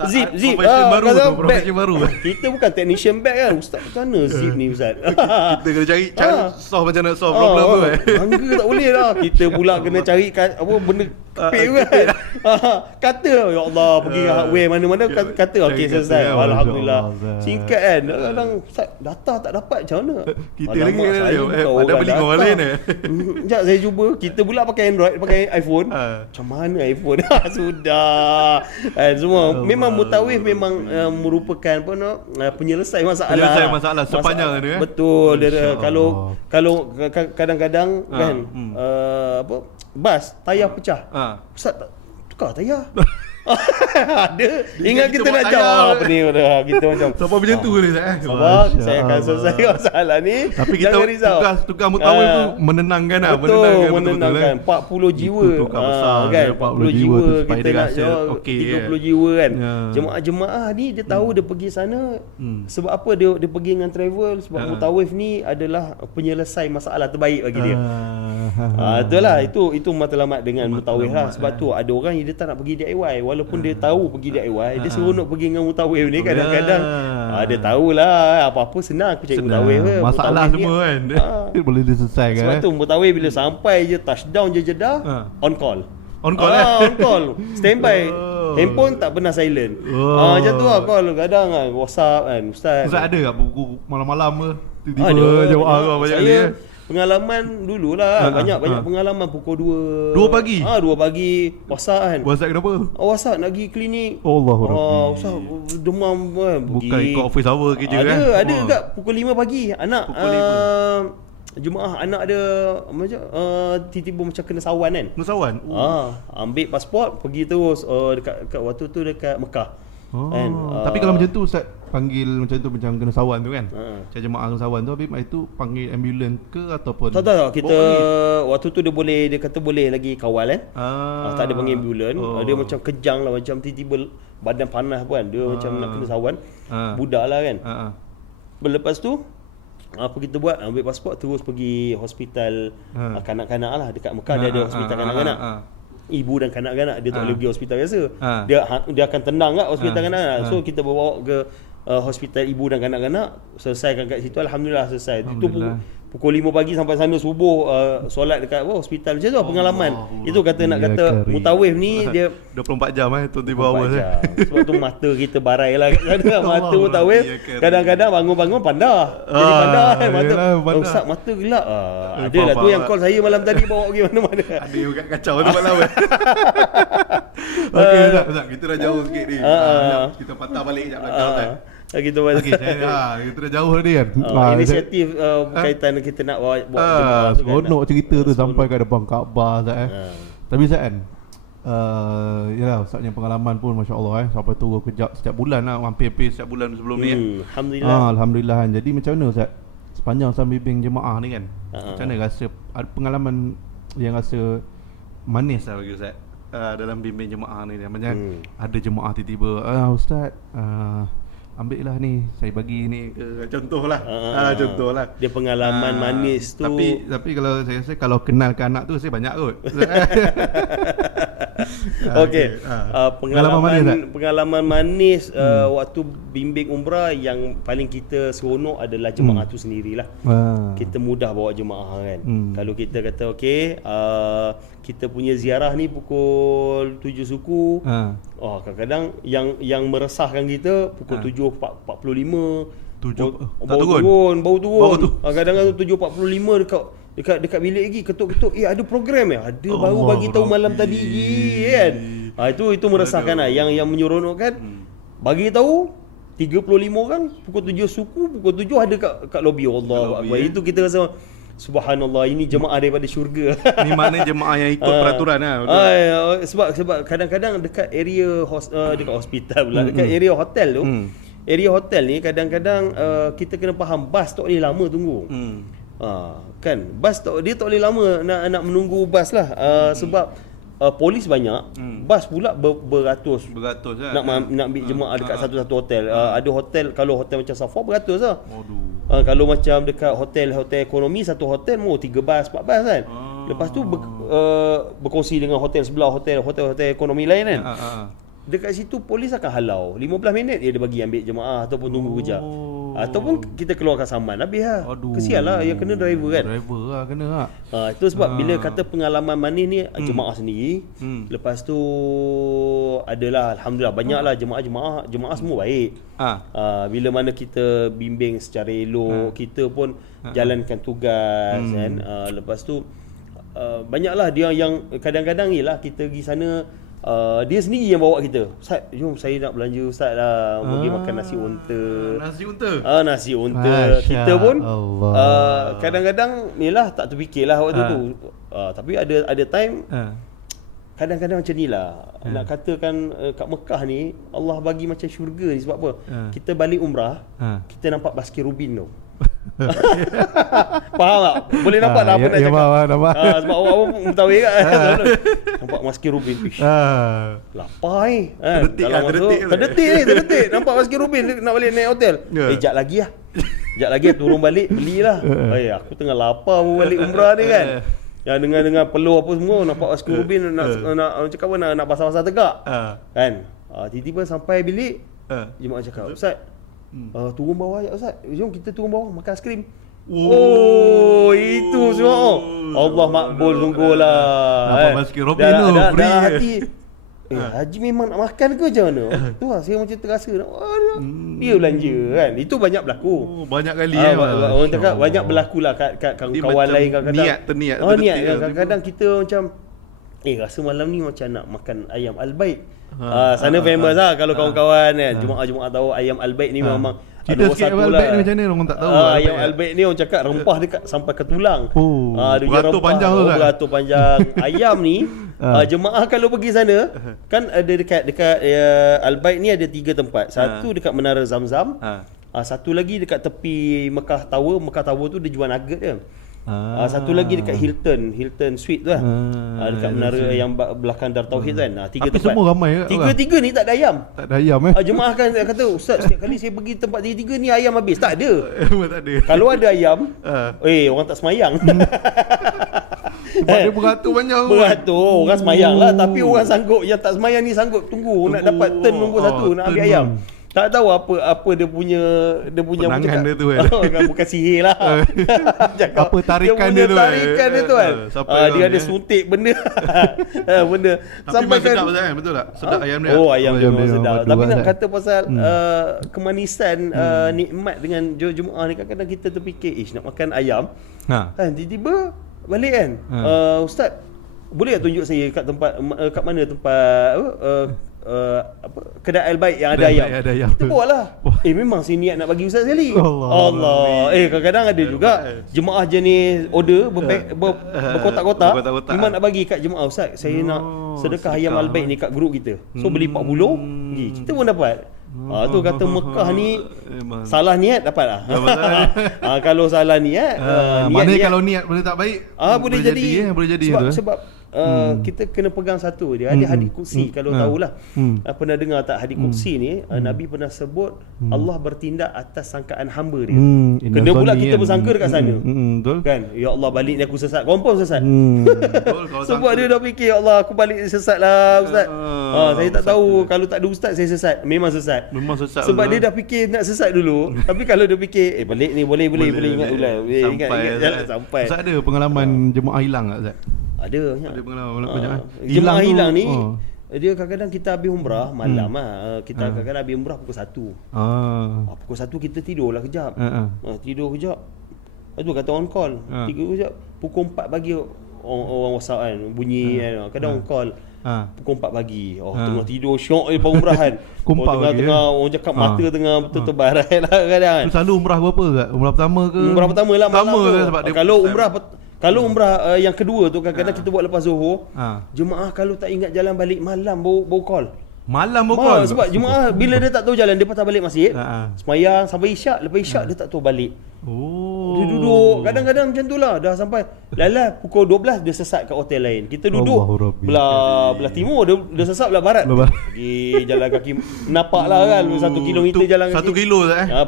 zip profession baru. Kita bukan technician bag kan. Ustaz macam mana zip ni ustaz? Kita kena cari solve macam nak solve problem tu Bangga tak boleh lah. Kita pula kena cari apa benda kepik kan. Kata ya Allah pergi hardware mana-mana kata okey selesai. Alhamdulillah. Singkat kan. Kadang data tak dapat macam mana? Kita lagi ada beli dengan orang lain Sekejap saya cuba. Kita pula pakai Android, pakai iPhone. Macam mana iPhone? Sudah. Semua memang mutawif memang merupakan penyelesai masalah. Penyelesai masalah sepanjang dia. Betul. Kalau kadang-kadang kan bas tayar pecah. Ustaz tukar tayar. Ada. Ingat kita nak jawab ni kita macam siapa macam tu ni saya akan selesaikan masalah ni. Tapi kita tukar mutawif tu menenangkan lah. Menenangkan 40 jiwa kan. 40 jiwa kita nak jawab 30 jiwa kan. Jemaah-jemaah ni dia tahu dia pergi sana sebab apa dia pergi dengan travel. Sebab mutawif ni adalah penyelesai masalah terbaik bagi dia. Itulah itu matlamat dengan mutawif lah. Sebab tu ada orang yang dia tak nak pergi DIY. Walaupun dia tahu pergi DIY, dia seronok pergi dengan mutawif ni kadang-kadang. Dia tahulah apa-apa senang aku cari mutawif. Masalah semua kan. Boleh diselesaikan. Sebab tu mutawif bila sampai je touchdown je Jeddah, on call. On call on call. Standby. Handphone tak pernah silent. Macam tu lah call kadang kan WhatsApp kan ustaz. Ustaz ada tak buku malam-malam ke? Tiba-tiba jawab banyak ni. Pengalaman dululah banyak pengalaman pukul 2 pagi. 2 pagi WhatsApp kan. WhatsApp kenapa? WhatsApp nak pergi klinik. Allahuakbar. Ustaz demam kan. Bukan ikut office hour kerja kan. Ada juga pukul 5 pagi anak jemaah anak dia macam tiba-tiba macam kena sawan kan. Kena sawan. Ambil pasport pergi terus dekat waktu tu dekat Mekah. Kan? Tapi kalau macam tu Ustaz panggil macam tu macam kena sawan tu kan. Macam jemaah kena sawan tu habis itu panggil ambulans ke ataupun tak kita waktu tu dia kata boleh lagi kawal kan. Tak ada panggil ambulans. Dia macam kejang lah macam tiba-tiba badan panas kan. Dia macam nak kena sawan. Budak lah kan. Lepas tu apa kita buat? Ambil pasport terus pergi hospital kanak-kanak lah dekat Mekah. Dia ada hospital kanak-kanak. Ibu dan kanak-kanak dia tak boleh pergi hospital biasa. Dia akan tenang kat hospital kanak-kanak. So kita bawa ke hospital ibu dan kanak-kanak, selesaikan kat situ, alhamdulillah selesai. Itu pukul 5 pagi sampai sana subuh, solat dekat hospital. Macam tu pengalaman. Itu kata nak kata mutawif ni dia 24 jam 24 hours. Sebab tu mata kita barai lah kat sana. Mata mutawif kadang-kadang bangun-bangun pandah. Jadi pandah kan mata. Ustaz mata gelap. Ada lah tu yang call saya malam tadi bawa pergi mana-mana. Ada juga kacau tu malam. Okey Ustaz, kita dah jauh sikit ni. Kita patah balik kejap belakang. Kita balik. Kita dah jauh tadi kan. Inisiatif berkaitan kita nak buat seronok cerita tu sampai kat depan Kaabah Ustaz Tapi Ustaz kan yalah Ustaz punya pengalaman pun masya-Allah sampai turun kejap setiap bulan lah, hampir setiap bulan sebelum ni Alhamdulillah. Alhamdulillah kan. Jadi macam mana Ustaz sepanjang Ustaz bimbing jemaah ni kan, macam mana rasa ada pengalaman yang rasa manis lah bagi Ustaz dalam bimbing jemaah ni? Macam ada jemaah tiba-tiba Ustaz ambil lah ni, saya bagi ni ke, contohlah. Contohlah. Dia pengalaman manis tu. Tapi kalau saya rasa kalau kenalkan anak tu saya banyak kot. Okey. Pengalaman manis waktu bimbing umrah yang paling kita seronok adalah jemaah tu sendirilah. Kita mudah bawa jemaah kan. Kalau kita kata okey, kita punya ziarah ni pukul 7 suku. Kadang-kadang yang meresahkan kita pukul 7.45 baru turun. Kadang-kadang 7.45 dekat bilik lagi ketuk-ketuk ada program ada baru bagi tahu malam tadi kan. Itu meresahkan lah. Yang menyeronokkan bagi tahu 35 orang pukul 7 suku, pukul 7 ada kat lobi. Allahu akbar. Itu kita rasa subhanallah, ini jemaah daripada syurga. Ni makna jemaah yang ikut peraturan lah. Sebab kadang-kadang dekat area dekat hospital pula, dekat area hotel tu. Area hotel ni kadang-kadang kita kena faham bas tak boleh lama tunggu. Kan bas dia tak boleh lama nak menunggu bas lah. Sebab polis banyak, bas pula beratus lah. Nak ambil jemaah dekat satu-satu hotel. Ada hotel, kalau hotel macam Safa beratus lah. Kalau macam dekat hotel ekonomi, satu hotel mau 3 bas, 4 bas kan. Lepas tu berkongsi dengan hotel sebelah, hotel ekonomi lain kan. Dekat situ polis akan halau 15 minit dia bagi ambil jemaah ataupun tunggu kejap. Ataupun kita keluarkan saman habis lah. Kesian lah yang kena driver kan. Driver lah kena lah. Itu sebab bila kata pengalaman manis ni jemaah sendiri. Lepas tu adalah alhamdulillah banyaklah jemaah semua baik. Bila mana kita bimbing secara elok, kita pun jalankan tugas kan. Lepas tu banyaklah dia yang kadang-kadang ni lah kita pergi sana. Dia sendiri yang bawa kita. Ustaz, jom saya nak belanja Ustaz lah. Pergi makan nasi unta. Nasi unta. Kita pun kadang-kadang yalah tak terfikirlah waktu tu. Tapi ada time kadang-kadang macam ni lah. Nak katakan kat Mekah ni Allah bagi macam syurga ni. Sebab apa? Kita balik umrah, kita nampak baskil Rubin tu. Faham tak? Boleh nampak tak apa nak cakap? Sebab awak pun mutawif kan. Nampak baskil Rubin. Lapar ni. Terdetik. Nampak baskil Rubin nak balik naik hotel. Sekejap lagi turun balik belilah. Aku tengah lapar pun balik umrah ni kan. Dengan peluh apa semua, nampak baskil Rubin nak cakap apa, nak basah-basah tegak. Kan? Tiba-tiba sampai bilik, jemaah cakap, Ustaz, turun bawah je Ustaz. Jom kita turun bawah makan aiskrim. Itu semua. Allah makbul sungguhlah. Nampak baskil Rubin tu free. Hati Haji memang nak makan ke macam mana? Tu lah saya macam terasa dia belanja kan. Itu banyak berlaku. Banyak kali orang cakap banyak berlaku lah kat kawan lain kadang-kadang. Niat niat kadang-kadang kita macam rasa malam ni macam nak makan ayam Al-Bait. Sana famous lah kalau kawan-kawan kan. Jemaah tahu ayam Al-Bait ni memang cerita sikit Al-Bait ni macam mana orang tak tahu. Ayam Al-Bait ni orang cakap rempah dekat sampai ke tulang. Beratur panjang tu kan. Beratur panjang. Ayam ni jemaah kalau pergi sana kan ada dekat Al-Bait ni ada 3 tempat. Satu dekat Menara Zamzam. Satu lagi dekat tepi Mekah Tower. Mekah Tower tu dia jual nugget je. Satu lagi dekat Hilton Suite tu lah. Dekat menara yang belakang Dar Tauhid kan. 3 tapi tempat. Semua ramai ke? Tiga ni tak ada ayam. Tak ada ayam Jemaah kan kata, Ustaz, setiap kali saya pergi tempat tiga ni ayam habis. Tak ada. Tak ada. Kalau ada ayam, orang tak semayang. Sebab dia beratur panjang. Beratur, orang semayang lah. Tapi orang sanggup, yang tak semayang ni sanggup tunggu nak dapat turn nombor 1 nak ambil ayam. Tak tahu apa dia punya penangan dia tu kan. Kan bukan sihir lah. Apa tarikan dia tu kan. Tarikan dia tu kan. Dia ada suntik benda. Benda Tapi sampai sedap kan, betul tak? Sedap ayam dia. Oh, ayam dia memang dia sedap. madu Tapi kan, nak Zat. kata pasal kemanisan nikmat dengan Jumaat ni, kadang-kadang kita terfikir nak makan ayam. Kan tiba-tiba balik kan. Ustaz, boleh tak tunjuk saya kat tempat kat mana tempat kedai Al-Baik yang ada ayam. Kita bawa lah. Memang saya niat nak bagi ustaz sekali. Allah. Kadang-kadang ada juga jemaah jenis order berkotak-kotak. Memang nak bagi kat jemaah, ustaz saya nak sedekah ayam Al-Baik ni kat grup kita. So beli 40 pergi. Kita pun dapat. Tu kata Mekah ni salah niat dapat lah. Kalau salah niat, maknanya kalau niat benda tak baik, boleh jadi. Boleh jadi sebab kita kena pegang satu dia. Ada hadis kursi, kalau tahulah. Pernah dengar tak hadis kursi ni? Nabi pernah sebut Allah bertindak atas sangkaan hamba dia. Kena pula kita bersangka dekat sana. Betul. Kan? Ya Allah, balik ni aku sesat. Confirm sesat. Betul, Sebab dia dah fikir, ya Allah aku balik ni sesat lah ustaz. Saya tak tahu kalau tak ada ustaz saya sesat. Memang sesat. Sebab dia dah fikir nak sesat dulu. Tapi kalau dia fikir balik ni boleh ingat ulang. Ingat jalan sampai. Ustaz ada pengalaman jemaah hilang tak Ustaz? Ada pengalaman banyak. Jemaah hilang ni dia kadang-kadang kita habis umrah malam kita kadang-kadang habis umrah pukul 1. Pukul 1 kita tidur lah kejap. Tidur kejap. Lepas tu kata on call. Tidur kejap. Pukul 4 pagi orang WhatsApp kan bunyi kan. Kadang on call. Pukul 4 pagi. Tengah tidur syok lepas umrah kan. Tengah orang cakap mata tengah betul-betul barat lah kadang kan. Selalu umrah berapa Ustaz? Umrah pertama ke? Umrah pertama lah malam tu. Sebab Kalau umrah yang kedua tu kadang-kadang kita buat lepas Zuhur. Jemaah kalau tak ingat jalan balik malam baru call. Malam baru call. Sebab jemaah bila dia tak tahu jalan, dia patah balik masjid. Semayang sampai isyak, lepas isyak dia tak tahu balik. Dia duduk kadang-kadang macam tu lah. Dah sampai lala pukul 12 dia sesat kat hotel lain. Kita duduk belah timur, dia sesat belah barat. Pergi jalan kaki napak lah kan 1 kilometer jalan kaki. 1 kilo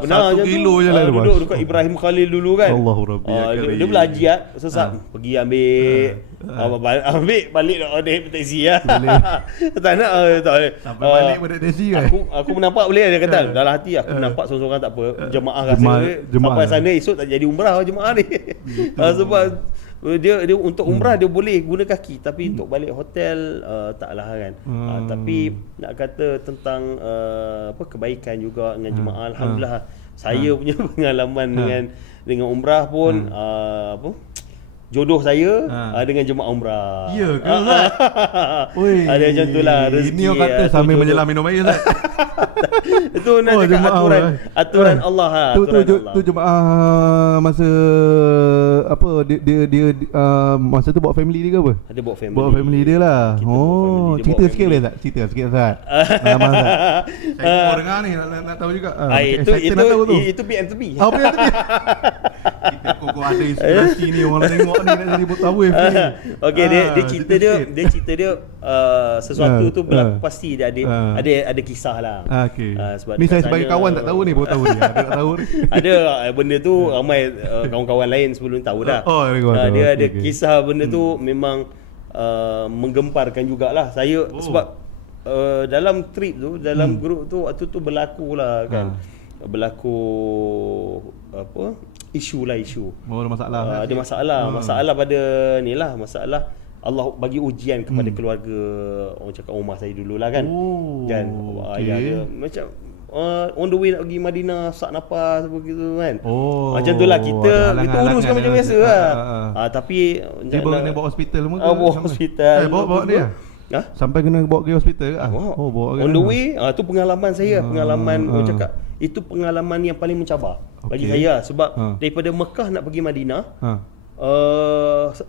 Pernah 1 kilo jalan duduk dekat Ibrahim Khalil dulu kan. Allahu Rabbi. Dia belajar sesat. Pergi ambil balik naik taksi lah. Tak nak sampai balik pada taksi kan. Aku menampak boleh dia kata. Dalam hati aku menampak seorang-seorang tak apa. Jemaah rasa sampai sana esok tak jadi umrah jemaah ni. Sebab dia untuk umrah dia boleh guna kaki, tapi untuk balik hotel taklah kan. Tapi nak kata tentang kebaikan juga dengan jemaah, alhamdulillah saya punya pengalaman dengan umrah pun jodoh saya dengan jemaah umrah. Ya ke Ustaz? Ada macam tu lah rezeki. Ini orang kata sambil menyelam minum air Ustaz. Itu nak cakap aturan Allah lah. Tu jemaah masa apa dia masa tu bawa family dia ke apa? Ada bawa family. Bawa family dia lah. Cerita sikit boleh tak? Cerita sikit Ustaz. Pengalaman Ustaz. Saya mau dengar ni nak tahu juga. Itu PMTB. PMTB. Kita kok ada inspirasi ni orang tengok ni nak jadi mutawif ni. Okey, dia cerita dia sesuatu tu berlaku pasti dia ada kisah lah. Okey. Ni saya sebagai kawan tak tahu ni, baru tahu ni. Ada tak tahu ni. Ada benda tu ramai kawan-kawan lain sebelum tahu dah. Dia ada kisah benda tu memang menggemparkan jugalah saya sebab dalam trip tu, dalam grup tu waktu tu berlaku lah kan. Berlaku isu. Ada masalah pada ni lah, masalah Allah bagi ujian kepada keluarga orang cakap rumah saya dululah kan. Kan ayah dia macam on the way nak pergi Madinah, sak nafas begitu kan. Macam tu lah kita uruskan macam biasa lah. Tapi dia kena bawa hospital semua ke? Bawa hospital. Bawa dia. Sampai kena bawa ke hospital ke? Bawa on the way. Tu pengalaman saya, pengalaman orang cakap itu pengalaman yang paling mencabar bagi saya sebab daripada Mekah nak pergi Madinah,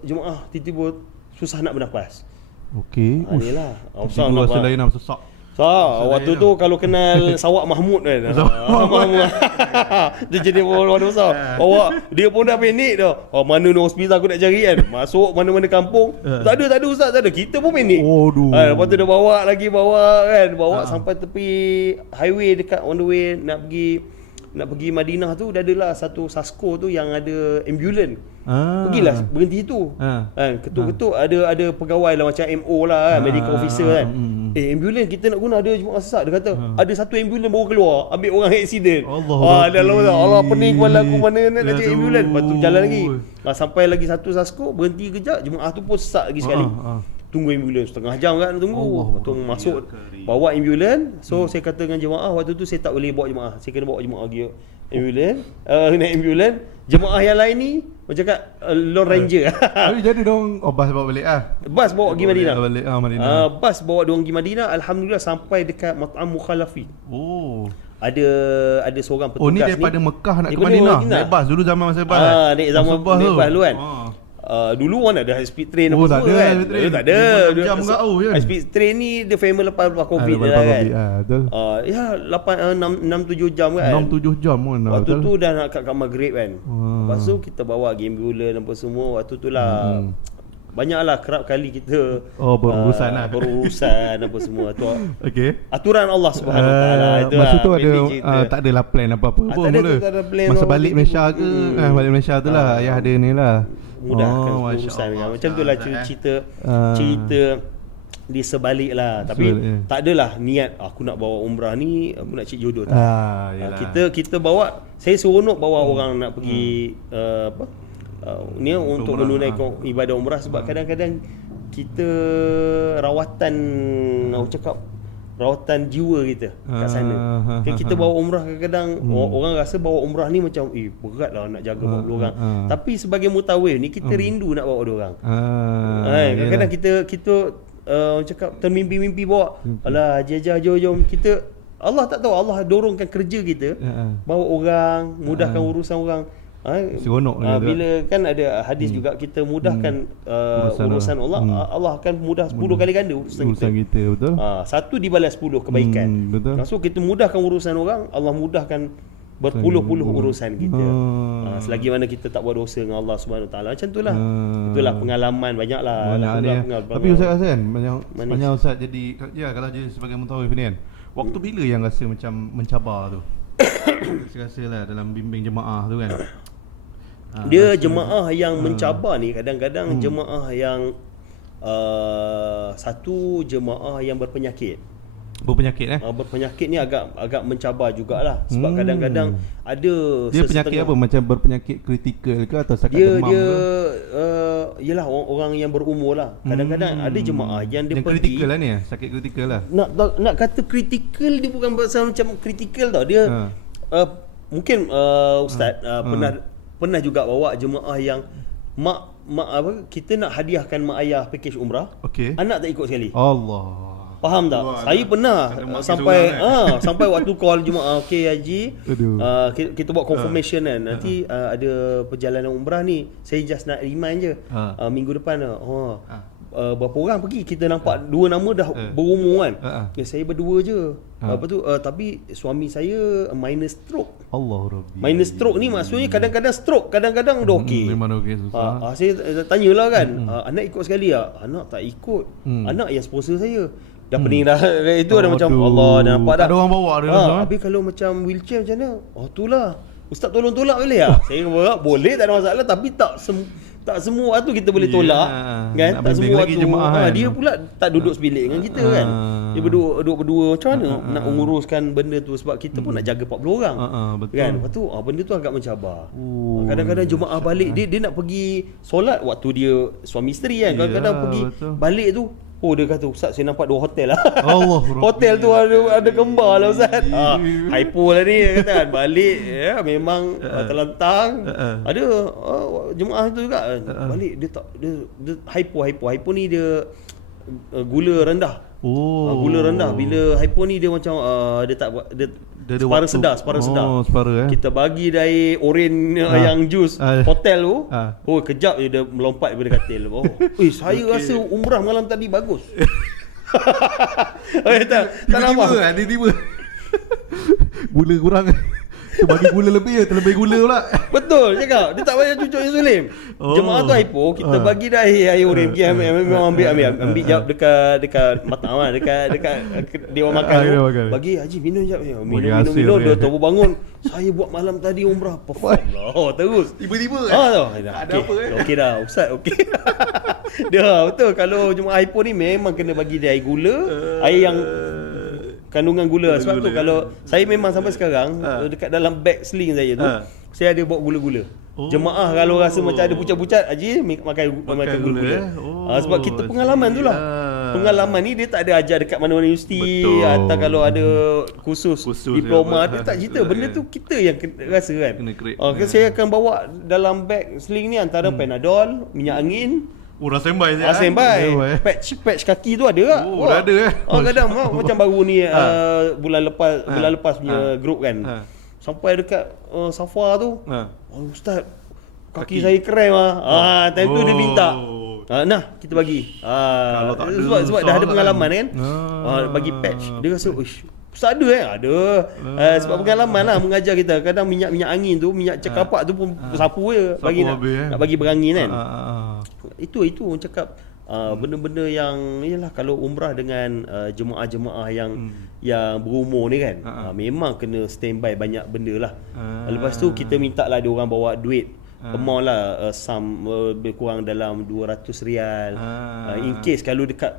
jemaah tiba-tiba susah nak bernafas. Okey. Inilah. Tiba-tiba rasa lain nak sesak. Waktu tu kalau kenal Sawak Mahmud kan. Mahmud. Dia jadi orang besar. Dia pun dah panik dah. Mana ni hospital aku nak cari kan. Masuk mana-mana kampung. Tak ada ustaz, tak ada. Kita pun panik. Lepas tu dia bawa kan. Sampai tepi highway dekat on the way nak pergi Madinah tu, dah adalah satu Sasko tu yang ada ambulans. Pergilah berhenti situ. Kan ketuk-ketuk ada pegawai lah macam MO lah kan, medical officer kan. Ambulans kita nak guna ada jemaah sesak. Dia kata ada satu ambulans baru keluar ambil orang accident. Allah pening kepala aku, mana nak cari ambulans. Lepas tu jalan lagi. Sampai lagi satu sasko, berhenti kejap, jemaah tu pun sesak lagi sekali. Tunggu ambulans setengah jam kan tunggu. Lepas tu masuk bawa ambulans. So saya kata dengan jemaah waktu tu saya tak boleh bawa jemaah. Saya kena bawa jemaah pergi ambulans, naik ambulans. Jemaah yang lain ni macam kat Lone Ranger. Tapi jadi dong bas bawa balik Bas bawa pergi Madinah. Balik Madinah. Bas bawa diorang pergi Madinah. Alhamdulillah sampai dekat Mat'am Mukhalafin. Ada seorang petugas ni daripada Mekah nak ke Madinah. Naik bas dulu zaman masa bas. Naik zaman bas dulu kan. Dulu mana ada high speed train apa semua kan. Tak ada. High speed train ni dia famous lepas Covid dah kan. Betul. Ya 6-7 jam kan. 6-7 jam pun. Waktu tu dah nak kat maghrib kan. Lepas tu kita bawa ambulans apa semua. Waktu tu lah banyaklah kerap kali kita berurusan apa semua tu. Okey. Aturan Allah Subhanahu Wa Taala itu. Masa tu ada tak adalah plan apa-apa pun mula. Masa balik Malaysia ke balik Malaysia tu lah ayah ada ni lah. Mudahkan urusan kan. Macam tu lah cerita di sebalik lah. Tapi tak adalah niat aku nak bawa umrah ni, aku nak cari jodoh tak. Kita bawa, saya seronok bawa orang nak pergi ni untuk menunaikan ibadah umrah. Sebab kadang-kadang kita rawatan rawatan jiwa kita kat sana. Kita bawa umrah kadang-kadang orang rasa bawa umrah ni macam berat lah nak jaga bawa orang. Tapi sebagai mutawif ni kita rindu nak bawa orang. Kadang-kadang kita cakap termimpi-mimpi bawa. Alah haji jom kita, Allah tak tahu, Allah dorongkan kerja kita bawa orang, mudahkan urusan orang. Seronok bila kan ada hadis juga, kita mudahkan urusan Allah, Allah akan mudah 10 kali ganda urusan kita. Betul. Satu dibalas 10 kebaikan. Betul. So kita mudahkan urusan orang, Allah mudahkan berpuluh-puluh urusan kita. Selagi mana kita tak buat dosa dengan Allah Subhanahu Wa Taala. Macam itulah. Itulah pengalaman banyaklah. Tapi Ustaz kan banyak Ustaz jadi kalau jadi sebagai mutawif ni kan. Waktu bila yang rasa macam mencabar tu? Saya rasa lah dalam bimbing jemaah tu kan. Dia jemaah yang mencabar ni kadang-kadang jemaah yang satu jemaah yang berpenyakit Berpenyakit ni agak mencabar jugalah. Sebab kadang-kadang ada dia penyakit apa? Macam berpenyakit kritikal ke atau sakit demam ke? Yelah orang yang berumur lah. Kadang-kadang ada jemaah yang dia pergi kritikal lah ni, sakit kritikal lah. Nak kata kritikal, dia bukan pasal macam kritikal tau. Dia mungkin Ustaz pernah juga bawa jemaah yang mak kita nak hadiahkan mak ayah package umrah. Anak tak ikut sekali. Allah. Faham tak? Saya pernah sampai waktu call jemaah, okey haji, kita buat confirmation kan. Nanti ada perjalanan umrah ni. Saya just nak remind je. Minggu depan berapa orang pergi? Kita nampak dua nama dah berumur kan. Saya berdua je. Lepas tu tapi suami saya minor stroke. Allah Rabbi. Minor stroke ni maksudnya kadang-kadang stroke, kadang-kadang dah okey. Memang okey, susah. Saya tanyalah kan, anak ikut sekali tak? Anak tak ikut. Anak yang sponsor saya. Dah pening dah. Itu ada macam Allah dah nampak dah. Ada orang bawa dia Habis kalau macam wheelchair macam mana? Itulah. Ustaz tolong tolak boleh tak? Saya kata boleh, tak ada masalah, tapi tak semua tu kita boleh tolak kan. Tak semua tu dia pula tak duduk sebilik dengan kita kan. Dia berdua macam mana nak menguruskan benda tu, sebab kita pun nak jaga 40 orang kan. Lepas tu benda tu agak mencabar. Kadang-kadang jemaah balik dia nak pergi solat waktu dia suami isteri kan. Kadang-kadang pergi balik tu dia kata, Ustaz saya nampak 2 hotel lah. Hotel tu ada kembar lah Ustaz. Hypo lah ni kata kan. Balik memang terlentang. Ada jemaah tu juga balik dia hypo. Hypo ni dia gula rendah. Gula rendah. Bila hypo ni dia macam dia tak buat, dia separa sedar. Kita bagi dari oren yang jus hotel tu. Kejap dia melompat daripada katil. Saya rasa umrah malam tadi bagus. Tak nampak. Tiba-tiba gula kurang. Tu bagi gula lebih ya, terlebih gula pula. Betul cakap. Dia tak payah cucuk insulin. Jemaah tu hypo, kita bagi dah air urin. Memang ambil jawab dekat matang lah, dekat dia orang makan tu. Bagi Haji minum jap. Minum dia tahu bangun. Saya buat malam tadi umrah. Perform lah. Terus. Tiba-tiba ada apa okey dah. Ustaz okey. Dia betul kalau jemaah hypo ni memang kena bagi dia air gula, air yang kandungan gula. Sebab tu kalau saya memang sampai sekarang dekat dalam bag sling saya tu saya ada bawa gula-gula. Jemaah kalau rasa macam ada pucat-pucat, Haji makan gula-gula. Sebab kita pengalaman tu lah. Pengalaman ni dia tak ada ajar dekat mana-mana universiti atau kalau ada khusus diploma dia tak cerita. Benda tu kita yang rasa kan. Saya akan bawa dalam bag sling ni antara Panadol, minyak angin. Dah standby saya. Standby. Patch kaki tu ada tak? Dah ada kadang macam baru ni bulan lepas punya group kan. Sampai dekat Safa tu. Ustaz, kaki saya krem time tu dia minta. Nah, kita bagi. Kalau tak ada, sebab dah ada pengalaman kan. Bagi patch. Dia rasa, Ustaz ada Ada. Sebab pengalaman lah mengajar kita. Kadang minyak angin tu, minyak cekapak tu pun sapu je bagi nak bagi berangin kan. Itu orang cakap benda-benda yang yalah kalau umrah dengan jemaah-jemaah yang berumur ni kan. Memang kena standby banyak benda lah. Lepas tu kita minta lah dia orang bawa duit. Amount lah lebih kurang dalam 200 rial. In case kalau dekat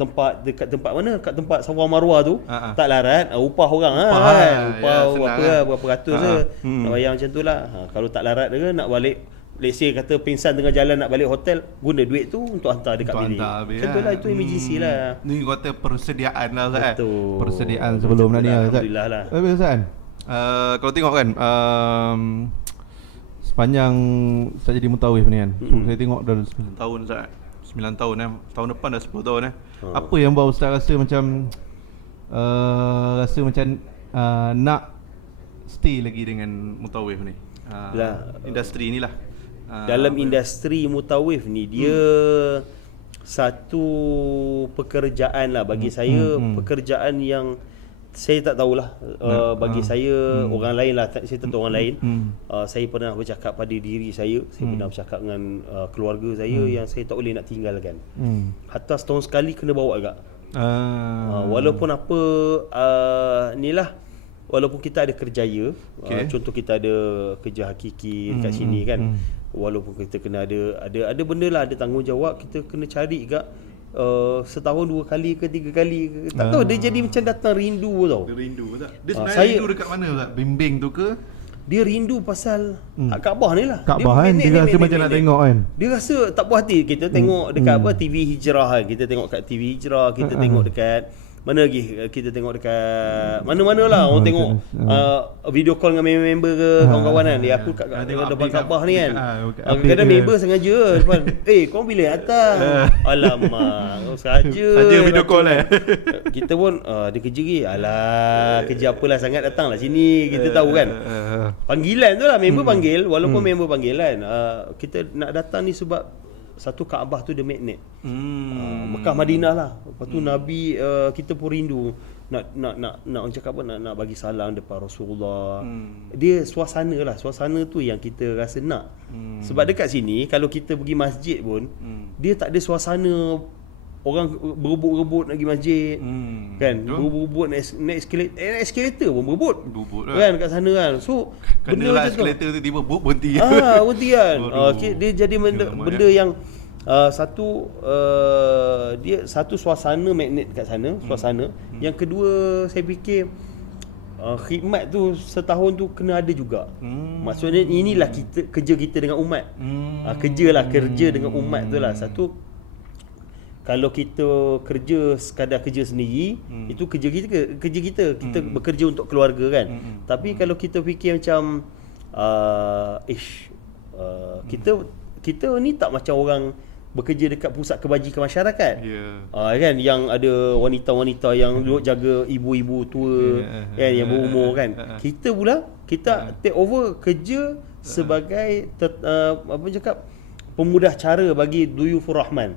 tempat mana, dekat tempat Sawa Marwah tu tak larat, upah orang berapa ratus je nak bayar macam tu lah. Kalau tak larat ke nak balik, let's say kata pingsan tengah jalan nak balik hotel, guna duit tu untuk hantar dekat bilik. Macam tu lah, itu emergency lah. Ni kata persediaan lah Ustaz. Betul. Persediaan sebelum ni Ustaz. Alhamdulillah lah. Ustaz, kalau tengok kan sepanjang saya jadi mutawif ni kan, saya tengok dah 9 tahun Ustaz. 9 tahun tahun depan dah 10 tahun Apa yang buat Ustaz rasa macam nak stay lagi dengan mutawif ni? Industri ni lah. Dalam industri mutawif ni dia satu pekerjaan lah bagi saya, pekerjaan yang saya tak tahulah bagi saya orang lain lah, saya tentu orang lain. Saya pernah bercakap pada diri saya pernah bercakap dengan keluarga saya yang saya tak boleh nak tinggalkan. Hatta setahun sekali kena bawa agak. Walaupun apa walaupun kita ada kerjaya, contoh kita ada kerja hakiki dekat sini kan. Walaupun kita kena ada benda lah, ada tanggungjawab, kita kena cari agak setahun 2 kali ke 3 kali ke. Tak tahu, dia jadi macam datang rindu tau. Dia rindu tak? Dia sebenarnya rindu dekat mana Ustaz? Bimbing tu ke? Dia rindu pasal Kaabah ni lah. Kaabah kan, dia rasa macam nak tengok kan. Dia rasa tak puas hati. Kita tengok dekat TV Hijrah kan. Kita tengok kat TV Hijrah, kita tengok dekat mana lagi, kita tengok dekat mana-mana lah orang tengok video call dengan member ke kawan-kawan kan. Dia aku kat depan Kaabah ni kan. Kadang-kadang member sengaja depan, kau bila datang? Alamak, saja video call kita pun dia kerja lagi. Alah, kerja apalah sangat, datang lah sini. Kita tahu kan. Panggilan tu lah, member panggil. Walaupun member panggil kan, kita nak datang ni sebab satu, Kaabah tu dia magnet. Mekah Madinah lah. Lepas tu Nabi, kita pun rindu nak orang cakap apa, nak bagi salam depan Rasulullah. Dia suasana tu yang kita rasa nak. Sebab dekat sini kalau kita pergi masjid pun dia tak ada suasana orang berebut-rebut nak pergi masjid. Kan, berebut-rebut naik eskalator pun berebut kan kat sana kan. So benda lah eskalator tu tiba berhenti. Berhenti kan. Dia jadi benda yang dia satu suasana magnet kat sana, suasana. Yang kedua saya fikir khidmat tu setahun tu kena ada juga. Maksudnya inilah kerja kita dengan umat. Kerja dengan umat tu lah. Satu, kalau kita sekadar kerja sendiri, itu kerja kita bekerja untuk keluarga kan. Tapi kalau kita fikir macam kita ni tak macam orang bekerja dekat pusat kebajikan masyarakat. Kan, yang ada wanita-wanita yang duduk jaga ibu-ibu tua kan, yang berumur kan. Kita pula take over kerja sebagai pemudah cara bagi duyufur rahman.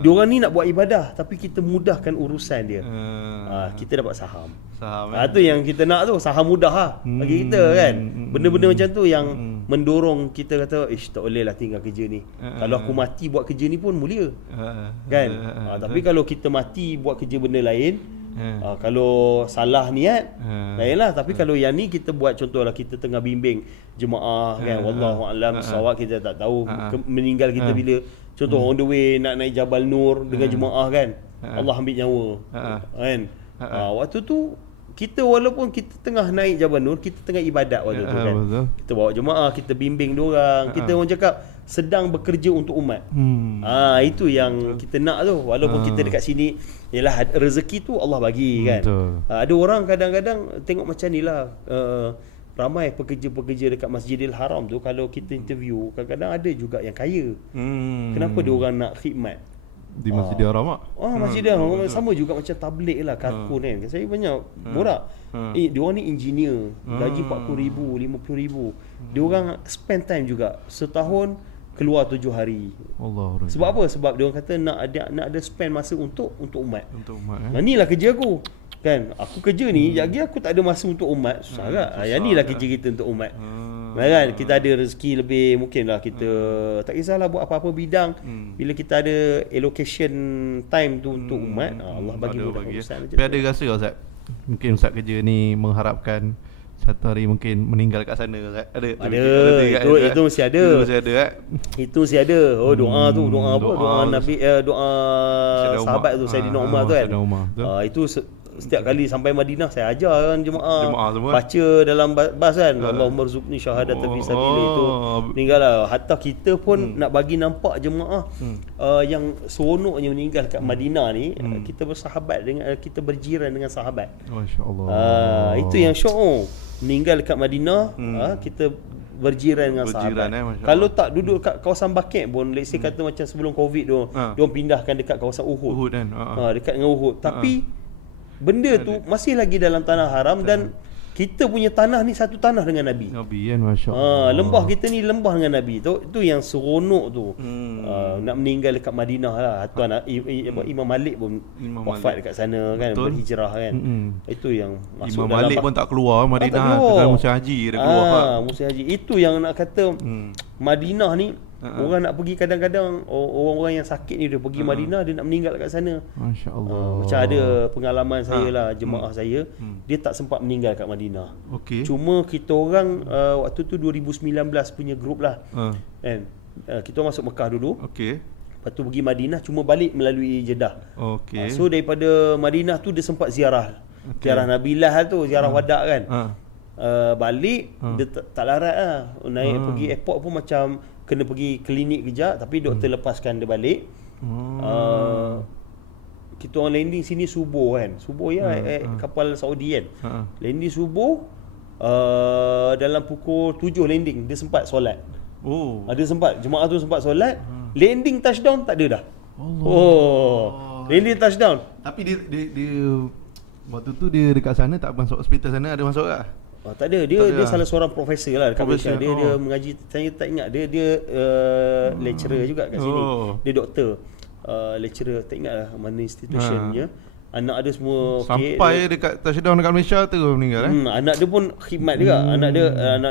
Diorang ni nak buat ibadah tapi kita mudahkan urusan dia. Kita dapat saham. Tu yang kita nak tu, saham mudah lah bagi kita kan. Benda-benda macam tu yang mendorong kita kata, tak boleh lah tinggal kerja ni. Kalau aku mati buat kerja ni pun mulia. Kan? Tapi kalau kita mati buat kerja benda lain, kalau salah niat lainlah. Tapi kalau yang ni kita buat, contohlah kita tengah bimbing jemaah kan, wallahu alam sawab, kita tak tahu meninggal kita bila. Contoh on the way nak naik Jabal Nur dengan jemaah kan, Allah ambil nyawa kan. Waktu tu kita walaupun kita tengah naik Jabal Nur, kita tengah ibadat waktu tu kan. Betul. Kita bawa jemaah, kita bimbing diorang, kita orang cakap sedang bekerja untuk umat. Itu yang kita nak tu. Walaupun kita dekat sini, yalah rezeki tu Allah bagi kan. Ada orang kadang-kadang tengok macam ni lah, ramai pekerja-pekerja dekat Masjidil Haram tu, kalau kita interview, kadang-kadang ada juga yang kaya. Kenapa dia orang nak khidmat di Masjidil Haram? Masjidil Haram sama juga macam tabligh lah, karkun kan. Saya banyak borak. Dia orang ni engineer, gaji 40,000, 50,000. Dia orang spend time juga setahun keluar 7 hari. Allah. Sebab apa? Sebab dia orang kata nak ada spend masa untuk umat. Untuk umat. Inilah kerja aku. Kan, aku kerja ni, lagi aku tak ada masa untuk umat. Susah tak? Yang ni lah kerja kita untuk umat. Kan, kita ada rezeki lebih, mungkinlah kita tak kisahlah buat apa-apa bidang. Bila kita ada allocation time tu untuk umat, Allah bagi mudah urusan. Tapi ada rasa Ustaz, mungkin Ustaz kerja ni mengharapkan satu hari mungkin meninggal kat sana, Ustaz? Ada. Itu mesti ada. Itu mesti ada. Doa tu, doa apa? Doa Nabi, doa sahabat tu, Sayyidina Umar tu kan. Itu setiap kali sampai Madinah saya ajar kan jemaah baca dalam bas kan, Allahumma rzuqni syahadatan fi sabilillah. Itu meninggal lah. Hatta kita pun nak bagi nampak jemaah yang seronoknya meninggal kat Madinah ni, kita bersahabat dengan, kita berjiran dengan sahabat. Masya-Allah. Itu yang syok. Meninggal dekat Madinah, kita berjiran dengan sahabat. Kalau tak duduk kat kawasan Baqi' pun, let's say kata macam sebelum Covid tu, dia orang pindahkan dekat kawasan Uhud kan. Dekat dengan Uhud. Tapi benda tu masih lagi dalam tanah haram, dan kita punya tanah ni satu tanah dengan Nabi. Kan, masya-Allah. Lembah kita ni lembah dengan Nabi. Itu yang seronok tu. Nak meninggal dekat Madinah lah. Tuan Imam Malik pun wafat dekat sana kan, berhijrah kan. Itu yang masuk Imam Malik pun tak keluar Madinah, tekan musim haji dia keluar. Musim haji. Itu yang nak kata Madinah ni, orang nak pergi kadang-kadang, orang-orang yang sakit ni dia pergi Madinah, dia nak meninggal kat sana. Masya-Allah. Macam ada pengalaman saya lah, jemaah saya, dia tak sempat meninggal kat Madinah. Cuma kita orang waktu tu 2019 punya grup lah. Kan? Kita masuk Mekah dulu. Lepas tu pergi Madinah, cuma balik melalui Jeddah. So daripada Madinah tu dia sempat ziarah. Ziarah Nabilah tu, ziarah wadak kan. Balik dia tak larat lah. Naik pergi airport pun macam kena pergi klinik kejap, tapi doktor lepaskan dia balik. Kita orang landing sini subuh kan. Subuh ya, kapal Saudi kan. Landing subuh, dalam pukul 7 landing dia sempat solat. Ada sempat, jemaah tu sempat solat. Landing touchdown tak ada dah. Landing touchdown. Tapi dia waktu tu dia dekat sana tak masuk hospital sana, ada masuk tak? Tak ada. Dia salah seorang profesor lah dekat Malaysia. Dia mengaji, saya tak ingat. Dia lecturer juga kat sini. Dia doktor. Lecturer, tak ingat lah mana institutionnya. Anak dia semua sampai dekat touchdown dekat Malaysia tu meninggal. Anak dia pun khidmat juga. Anak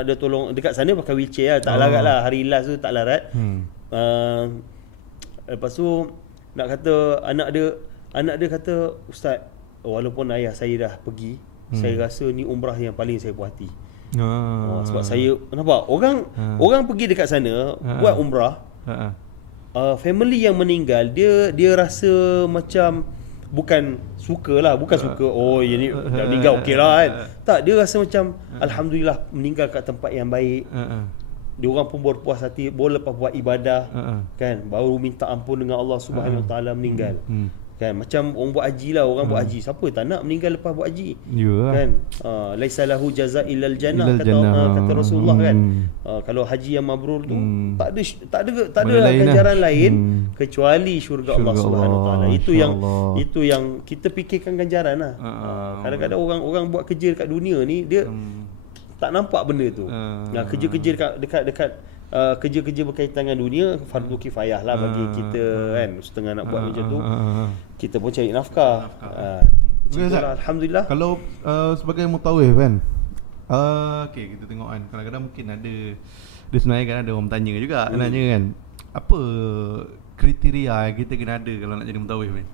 dia tolong dekat sana pakai wheelchair lah. Tak larat lah. Hari last tu tak larat. Lepas tu nak kata anak dia kata, Ustaz, walaupun ayah saya dah pergi, saya rasa ni umrah yang paling saya puas hati. Sebab saya nampak orang pergi dekat sana buat umrah, family yang meninggal, dia rasa macam bukan suka, ni dah meninggal okey lah kan. Tak, dia rasa macam alhamdulillah meninggal kat tempat yang baik. Dia orang pun berpuas hati, boleh lepas buat ibadah kan, baru minta ampun dengan Allah Subhanahu Wa Taala meninggal. Kan, macam orang buat haji lah, orang buat haji, siapa tak nak meninggal lepas buat haji? Kan, laisa lahu jazaa illal jannah, kata Rasulullah kan. Kalau haji yang mabrur tu tak ada ganjaran lain kecuali syurga Allah Subhanahu Wa Taala. Itu yang kita fikirkan ganjaran lah. Kadang-kadang orang buat kerja dekat dunia ni, dia tak nampak benda tu. Kerja-kerja dekat kerja-kerja berkaitan dengan dunia fardu kifayah lah bagi kita kan, setengah nak buat macam tu kita pun cari nafkah. Alhamdulillah. Kalau sebagai mutawif kan, okay, kita tengok kan, kadang-kadang mungkin ada, dia sebenarnya kan ada orang bertanya juga nanya kan, apa kriteria yang kita kena ada kalau nak jadi mutawif kan?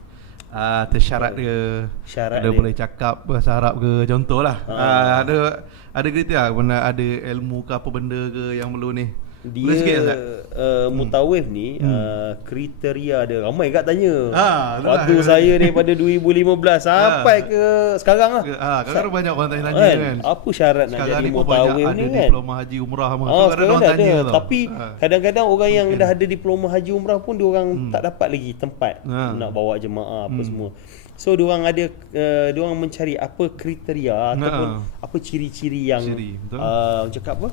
Tersyarat dia, syarat ada dia. boleh cakap bahasa Arab ke, contohlah. Ada kriteria, pernah ada ilmu ke apa benda ke yang perlu ni? Boleh sikit, Dia mutawif ni kriteria dia ramai kat tanya. itulah. Waktu saya daripada 2015 sampai ke sekarang lah. Kadang-kadang banyak orang tanya kan. Apa syarat nak Sekarang jadi ni pun banyak mutawif ada ni kan? diploma haji umrah semua. So, Sekarang orang dah tanya ada. tau. Tapi kadang-kadang orang yang dah ada diploma haji umrah pun diorang tak dapat lagi tempat nak bawa jemaah apa semua. So diorang ada diorang mencari apa kriteria ataupun apa ciri-ciri yang cakap apa?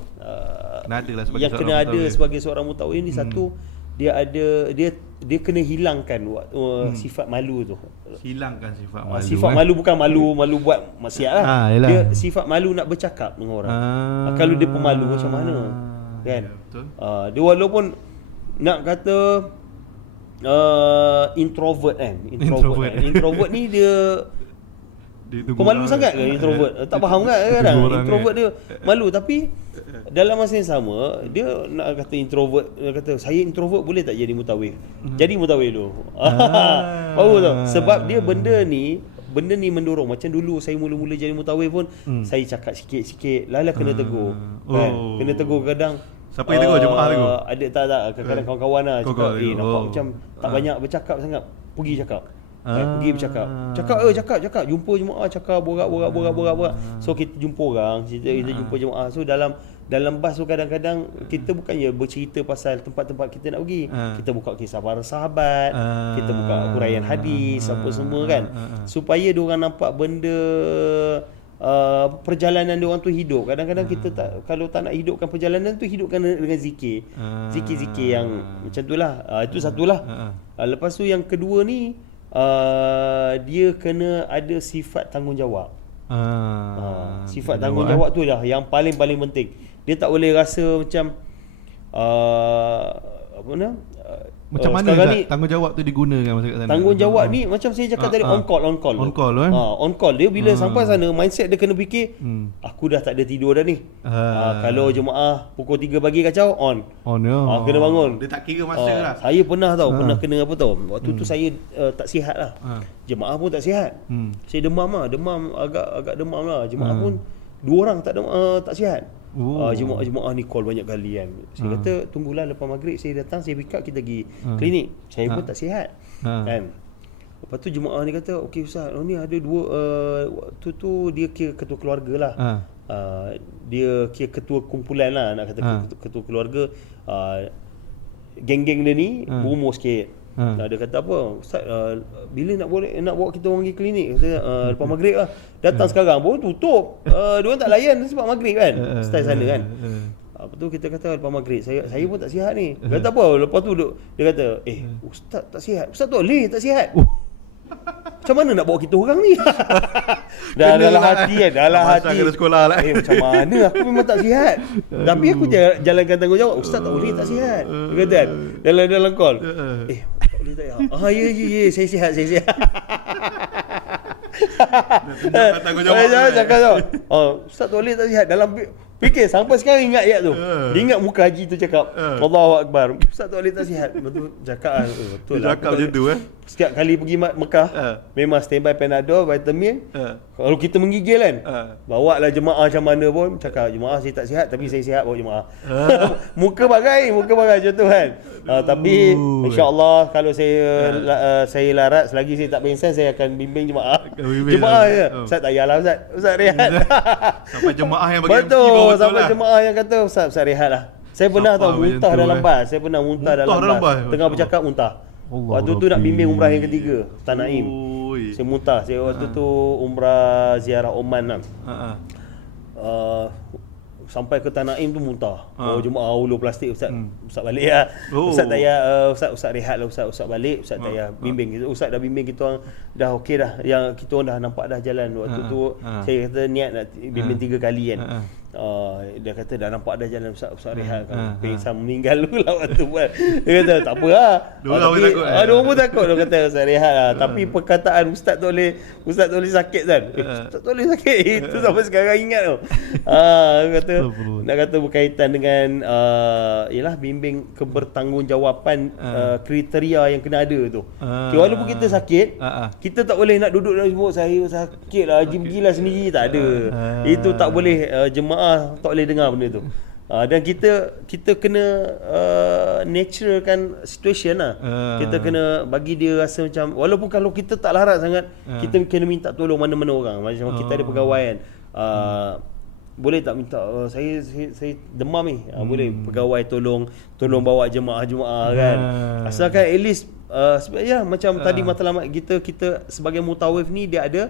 Adalah sebagai yang kena ada sebagai seorang mutawif ni. Satu, dia ada dia kena hilangkan sifat malu tu. Hilangkan sifat malu. Sifat malu bukan malu buat maksiat lah. Dia sifat malu nak bercakap dengan orang. Kalau dia pemalu macam mana? Kan? Betul. Dia walaupun nak kata introvert kan. Introvert ni dia pemalu sangat ke introvert? Tak faham kan kadang introvert dia malu, tapi dalam masa yang sama dia nak kata introvert, dia kata saya introvert boleh tak jadi mutawif? Jadi mutawif dulu. Baru tau. Sebab dia benda ni mendorong. Macam dulu saya mula-mula jadi mutawif pun saya cakap sikit-sikit, lala kena tegur. Kan? Kena tegur kadang. Siapa yang tegur? Jemaah tegur? Ada tak kadang-kadang kawan-kawan lah cakap nampak macam tak banyak bercakap sangat. Pergi cakap. Pergi bercakap. Cakap. Jumpa jemaah, cakap, borak. So kita jumpa orang, kita jumpa jemaah. So dalam bas tu kadang-kadang kita bukannya bercerita pasal tempat-tempat kita nak pergi. Kita buka kisah para sahabat, kita buka huraian hadis, apa semua kan. Supaya diorang nampak benda perjalanan diorang tu hidup. Kadang-kadang kita kalau tak nak hidupkan perjalanan tu, hidupkan dengan zikir. Zikir-zikir yang macam tu lah. Itu satulah. Lepas tu yang kedua ni, dia kena ada sifat tanggungjawab. Sifat tanggungjawab tu lah yang paling penting. Dia tak boleh rasa macam macam mana ni tanggungjawab tu digunakan masa kat sana? Tanggungjawab ni macam saya cakap tadi, on call kan. On call dia bila sampai sana, mindset dia kena fikir aku dah tak ada tidur dah ni. Kalau jemaah pukul 3 pagi kacau, on ya. Kena bangun. Dia tak kira masa lah. Saya pernah pernah kena apa tau. Waktu tu saya tak sihat lah. Jemaah pun tak sihat. Saya demam agak demam lah. Jemaah pun 2 orang tak sihat. Jemaah ni call banyak kali kan. Saya kata tunggulah lepas maghrib saya datang, saya pick up, kita pergi klinik. Saya pun tak sihat kan. Lepas tu jemaah ni kata, okey ustaz, ni ada 2 waktu tu dia kira ketua keluarga lah. Dia kira ketua kumpulan lah, nak kata ketua keluarga. Geng-geng dia ni berumur sikit. Dia kata apa, ustaz, bila nak bawa kita orang pergi klinik? Kata lepas maghrib lah. Datang sekarang pun tutup. Diorang tak layan sebab maghrib kan, style sana kan. Lepas tu kita kata lepas maghrib, saya pun tak sihat ni. Kata apa, lepas tu dia kata ustaz tak sihat. Ustaz Toleh tak sihat. Macam mana nak bawa kita orang ni? Dalam hati kan, dalam hati kena sekolah lah. macam mana, aku memang tak sihat. Tapi aku jalankan tanggungjawab. Ustaz tak boleh tak sihat. Dia kata kan, dalam call. Tak boleh tak sihat. Ya, saya sihat. Tanggungjawab. Ustaz tak boleh tak sihat. Dalam fikir sampai sekarang ingat ayat tu. Dia ingat muka haji tu cakap Allahu Akbar. Ustaz tak boleh tak sihat. Betul cakap betul lah. Cakap macam tu Setiap kali pergi Mekah memang standby Panadol, vitamin. Kalau kita menggigil kan, bawa lah jemaah macam mana pun, cakap jemaah saya tak sihat tapi saya sihat bawa jemaah. muka bagai macam tu kan. Tapi insya-Allah kalau saya larat, selagi saya tak pengsan, saya akan bimbing jemaah. Jemaah je. Ustaz tak payahlah Ustaz rehat. Sampai jemaah yang bagi betul sampai jemaah yang kata Ustaz rehat lah. Saya pernah muntah dalam bas. Saya pernah muntah dalam bas. Tengah bercakap muntah. Waktu tu nak bimbing umrah yang ketiga, Tanaim. Saya muntah. Saya waktu tu umrah ziarah Oman lah. Sampai ke Tanaim tu muntah. Jemaah ulu plastik, Ustaz balik lah. Ustaz tak payah, Ustaz rehat lah, Ustaz balik, Ustaz tak payah bimbing. Ustaz dah bimbing kita orang dah okey dah. Yang kita orang dah nampak dah jalan. Waktu tu saya kata niat nak bimbing 3 kali kan. Dia kata dah nampak dah jalan Ustaz rehat kan. Pingsan meninggal dulu lah waktu buat. Dia kata tak apa lah. Dua orang pun takut. Dua orang pun takut. Dia kata Ustaz rehat lah. Tapi perkataan Ustaz tak boleh sakit kan. Ustaz tak boleh sakit. Itu sampai sekarang ingat tu. Dia kata nak kata berkaitan dengan yalah bimbing kebertanggungjawatan kriteria yang kena ada tu. Okay, walaupun kita sakit, kita tak boleh nak duduk dalam sebut saya sakit lah, Haji pergilah sendiri, tak ada. Itu tak boleh, jemaah tak boleh dengar benda tu. Dan kita kena naturalkan situation lah. Kita kena bagi dia rasa macam, walaupun kalau kita tak larat sangat, kita kena minta tolong mana-mana orang. Macam kita ada pegawai kan, boleh tak minta saya demam ni, boleh pegawai tolong bawa jemaah-jemaah kan. Asalkan at least macam tadi matlamat kita sebagai mutawif ni, dia ada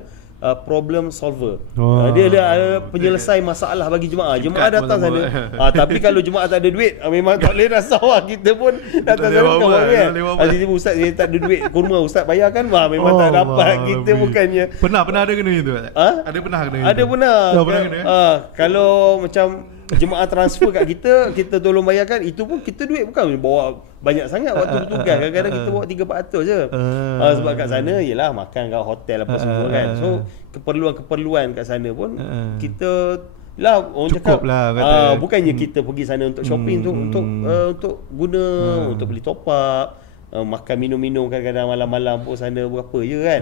problem solver. Dia ada penyelesai masalah bagi jemaah. Jemaah datang sana. Tapi kalau jemaah tak ada duit, memang tak boleh rasa kita pun datang sana kawan kan. Tiba-tiba ustaz saya tak ada duit kurma, ustaz bayarkan, memang tak dapat. Kita bukannya pernah ada kena itu. Ada pernah kena itu. Ada pernah. Kalau macam jemaah transfer kat kita tolong bayarkan, itu pun kita duit bukan bawa banyak sangat waktu bertugas. Kadang-kadang kita bawa 300-400 je. Sebab kat sana ialah makan kat hotel apa semua kan. So keperluan kat sana pun kita lah orang cukup cakap lah, bukannya kita pergi sana untuk shopping, untuk guna, untuk beli top up, makan minum-minum kadang-kadang malam-malam pun sana berapa je kan.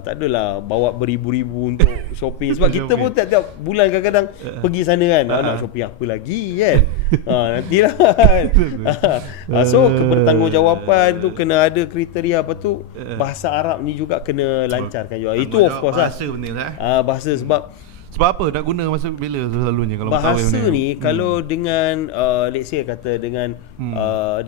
Tak adalah bawa beribu-ribu untuk shopping. Sebab kita pun tiap-tiap bulan kadang-kadang pergi sana kan. Nak shopping apa lagi kan. Nantilah kan. So kebertanggungjawatan tu kena ada kriteria. Apa tu, bahasa Arab ni juga kena lancarkan juga. Itu of course lah. Bahasa penting lah. Bahasa sebab apa nak guna masa bila selalunya kalau bahasa ni kalau dengan let's say kata dengan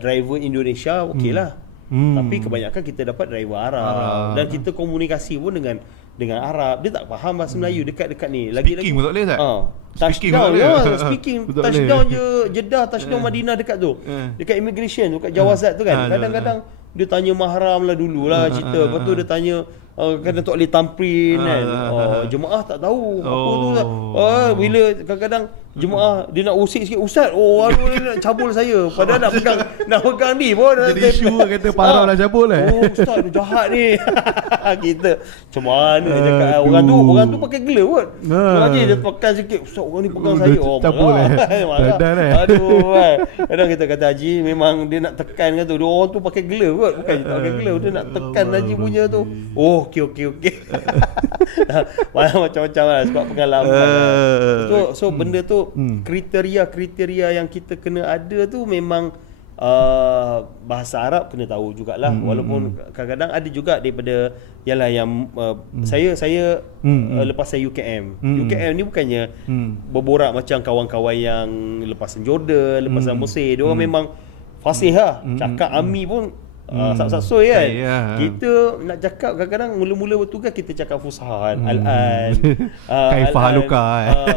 driver Indonesia okey lah. Tapi kebanyakan kita dapat driver Arab. Dan kita komunikasi pun dengan Arab. Dia tak faham bahasa Melayu dekat-dekat ni. Speaking pun tak boleh tak? Touchdown speaking touchdown je Jeddah, touchdown Madinah dekat tu. Dekat immigration tu, kat Jawazat tu kan. Kadang-kadang dia tanya mahram lah dululah cerita. Lepas tu dia tanya kadang tak boleh tamprin kan. Jemaah tak tahu apa tu. Bila kadang-kadang jemaah dia nak usik sikit, ustaz, dia nak cabul saya. Padahal nak pegang ni pun jadi isu kata parah lah cabul lah. Ustaz tu jahat ni. Kita macam mana cakap orang tu pakai glove kot. Lagi dia pegang sikit, ustaz orang ni pegang saya. Cabul lah. Aduh kan. Kadang kita kata Haji memang dia nak tekan kan tu. Orang tu pakai glove kot. Bukan dia tak pakai glove, dia nak tekan Haji punya tu. Okey. Macam-macam lah sebab pengalaman. So benda tu kriteria yang kita kena ada tu memang bahasa Arab kena tahu jugalah. Walaupun kadang-kadang ada juga daripada yalah yang saya lepas saya UKM. UKM ni bukannya berborak macam kawan-kawan yang lepasan Jordan, lepasan Mesir. Dia orang memang fasih lah. Cakap Ami pun sasoi kan. Kita nak cakap kadang-kadang mula-mula bertugas kita cakap Fusha Al-An, Kaifah Luka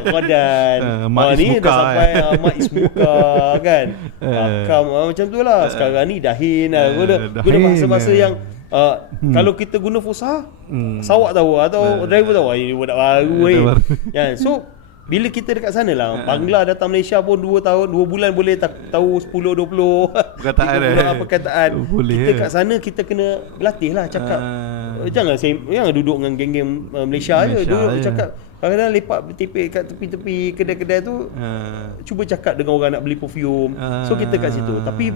Qadan, ni dah sampai Mak Ismuka kan. Macam tu lah. Sekarang ni Dahin guna bahasa-bahasa yang kalau kita guna Fusha sawak tahu atau driver tahu ini budak baru kan. So bila kita dekat sana lah, Bangla datang Malaysia pun 2 bulan boleh tahu 10-20 perkataan. Kita kat sana kita kena berlatih lah cakap. Jangan duduk dengan geng-geng Malaysia je. Duduk cakap. Kadang-kadang lepak bertipik kat tepi-tepi kedai-kedai tu, cuba cakap dengan orang nak beli perfume. So kita kat situ. Tapi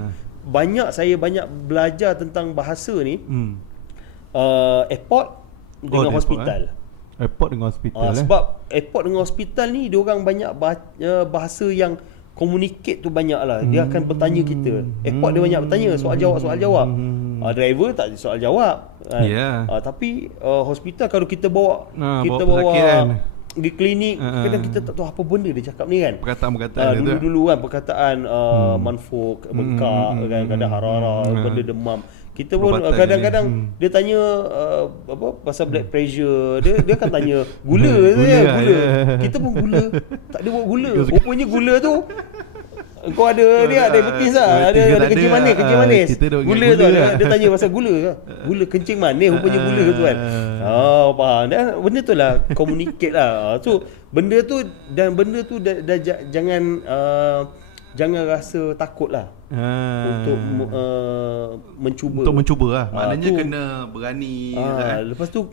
saya banyak belajar tentang bahasa ni airport dengan hospital. Airport dengan hospital sebab airport dengan hospital ni diorang banyak bahasa yang communicate tu banyak lah. Dia akan bertanya kita. Airport dia banyak bertanya soal jawab. Driver tak soal jawab tapi hospital kalau kita bawa di klinik kadang kita tak tahu apa benda dia cakap ni kan. Perkataan dulu kan perkataan manfuk, bengkak kan, kadang harara, benda demam. Kita pun kadang-kadang dia tanya pasal blood pressure, dia akan tanya gula. Kita pun gula. Tak ada buat gula. Rupanya gula tu Kau ada dia diabetes lah. Ada kencing manis, Gula tu dia tanya pasal gula ke? Gula kencing manis rupanya gula tu kan. Faham. Dan benda tu lah communicate lah. So benda tu dah jangan rasa takut lah untuk mencuba lah. Maknanya kena berani. Lepas tu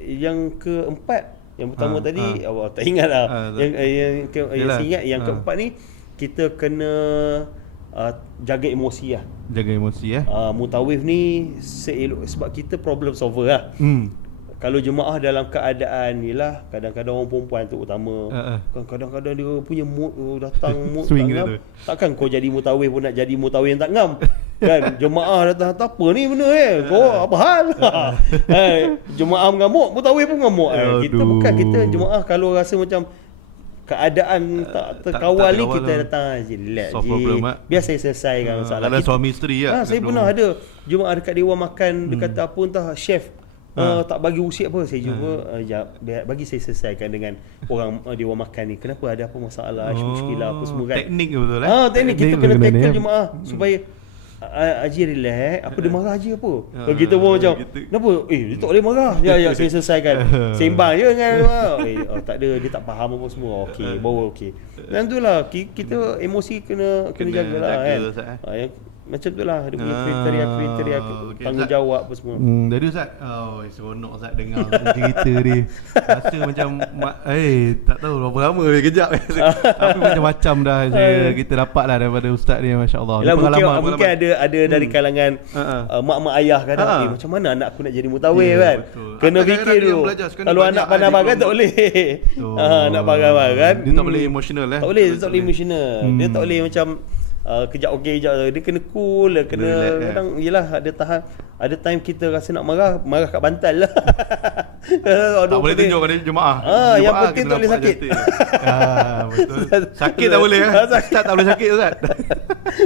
yang keempat, yang pertama tadi awak tak ingat lah. Yang saya ingat yang keempat ni kita kena jaga emosi lah. Jaga emosi Mutawif ni sebab kita problem solver lah. Kalau jemaah dalam keadaan yelah, kadang-kadang orang perempuan tu utama kadang-kadang dia punya mood datang mood tak ngam. Takkan kau jadi mutawif pun nak jadi mutawif yang tak ngam. Kan jemaah datang apa ni benda kau apa hal? Jemaah mengamuk, mutawif pun mengamuk. Kita jemaah kalau rasa macam keadaan tak terkawal ni, kita datang je relax je. Biar saya selesaikan masalah. Dalam suami isteri lah. Saya pernah ada jemaah dekat dewan makan, dia kata apa entah chef tak bagi usia apa, saya jumpa bagi saya selesaikan dengan orang dewan makan ni. Kenapa ada apa masalah, muskilah apa semua kan. Teknik betul teknik kita kena tackle jemaah supaya Haji relax. Apa dia marah Haji apa? Kalau kita pun macam kenapa? Dia tak boleh marah. Ya saya selesaikan. Sembang je dengan tak ada, dia tak faham apa semua. Okey, baru okey. Dan itulah kita emosi kena jagalah kan. Macam tu lah dia punya kriteria tanggungjawab apa semua. Jadi Ustaz, seronok Ustaz dengar cerita dia. Rasa macam tak tahu berapa lama dia kejap. Tapi macam-macam dah kita dapat lah daripada Ustaz ni, masya-Allah. Mungkin ada dari kalangan mak-mak ayah kadang macam mana anak aku nak jadi mutawif kan. Kena fikir dulu. Kalau anak pandai-pandai tak boleh. Anak pandai-pandai dia tak boleh emotional Tak boleh emotional. Dia tak boleh macam kejap okey kejap, dia kena cool, kena kadang yelah ada time kita rasa nak marah kat bantal lah. Tak boleh tunjuk pada jemaah. Yang penting tak boleh sakit. Betul. Sakit tak boleh Ustaz tak boleh sakit Ustaz.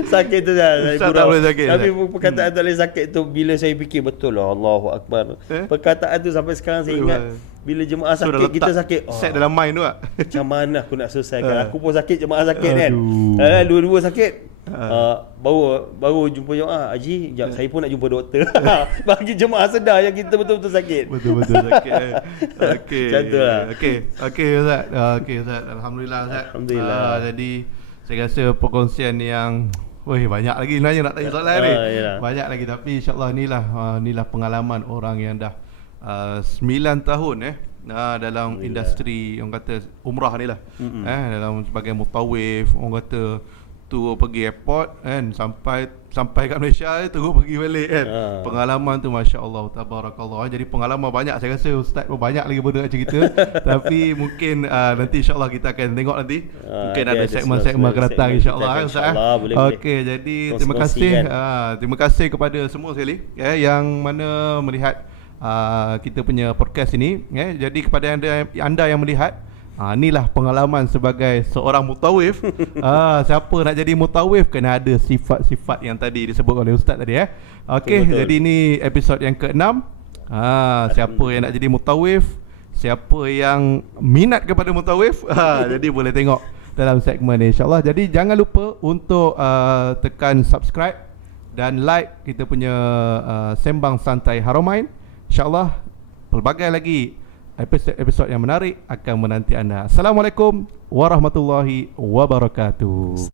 Sakit tu dah. Ustaz tak boleh sakit. Tapi perkataan tak boleh sakit tu bila saya fikir betul lah, Allahu Akbar. Perkataan tu sampai sekarang saya ingat. Bila jemaah sakit, kita sakit. Set dalam mind tu tak? Macam mana aku nak selesaikan? Aku pun sakit, jemaah sakit kan. Dua-dua sakit. Baru jumpa jemaah, Haji, saya pun nak jumpa doktor. Bagi jemaah sedar yang kita betul-betul sakit. Betul-betul sakit. Okey. Macam tu lah. Okey Ustaz. Okey Ustaz. Alhamdulillah Ustaz. Alhamdulillah. Jadi saya rasa perkongsian yang banyak lagi sebenarnya nak tanya soalan ni. Banyak lagi, tapi insya-Allah inilah pengalaman orang yang dah 9 tahun dalam industri orang kata umrah ni lah. Dalam sebagai mutawif, orang kata tu pergi airport kan, sampai kat Malaysia terus pergi balik kan. Pengalaman tu masya-Allah tabarakallah. Jadi pengalaman banyak, saya rasa Ustaz pun banyak lagi benda nak cerita. Tapi mungkin nanti insya-Allah kita akan tengok nanti. Mungkin ada segmen-segmen akan datang insya-Allah Ustaz. Okey, jadi terima kasih kepada semua sekali yang mana melihat kita punya podcast ini. Jadi kepada anda yang melihat, inilah pengalaman sebagai seorang mutawif. Siapa nak jadi mutawif kena ada sifat-sifat yang tadi disebut oleh Ustaz tadi. Okey, jadi ini episod yang ke-6. Siapa yang nak jadi mutawif, siapa yang minat kepada mutawif, jadi boleh tengok dalam segmen ni insya-Allah. Jadi jangan lupa untuk tekan subscribe dan like kita punya Sembang Santai Haramain. InsyaAllah pelbagai lagi episod yang menarik akan menanti anda. Assalamualaikum warahmatullahi wabarakatuh.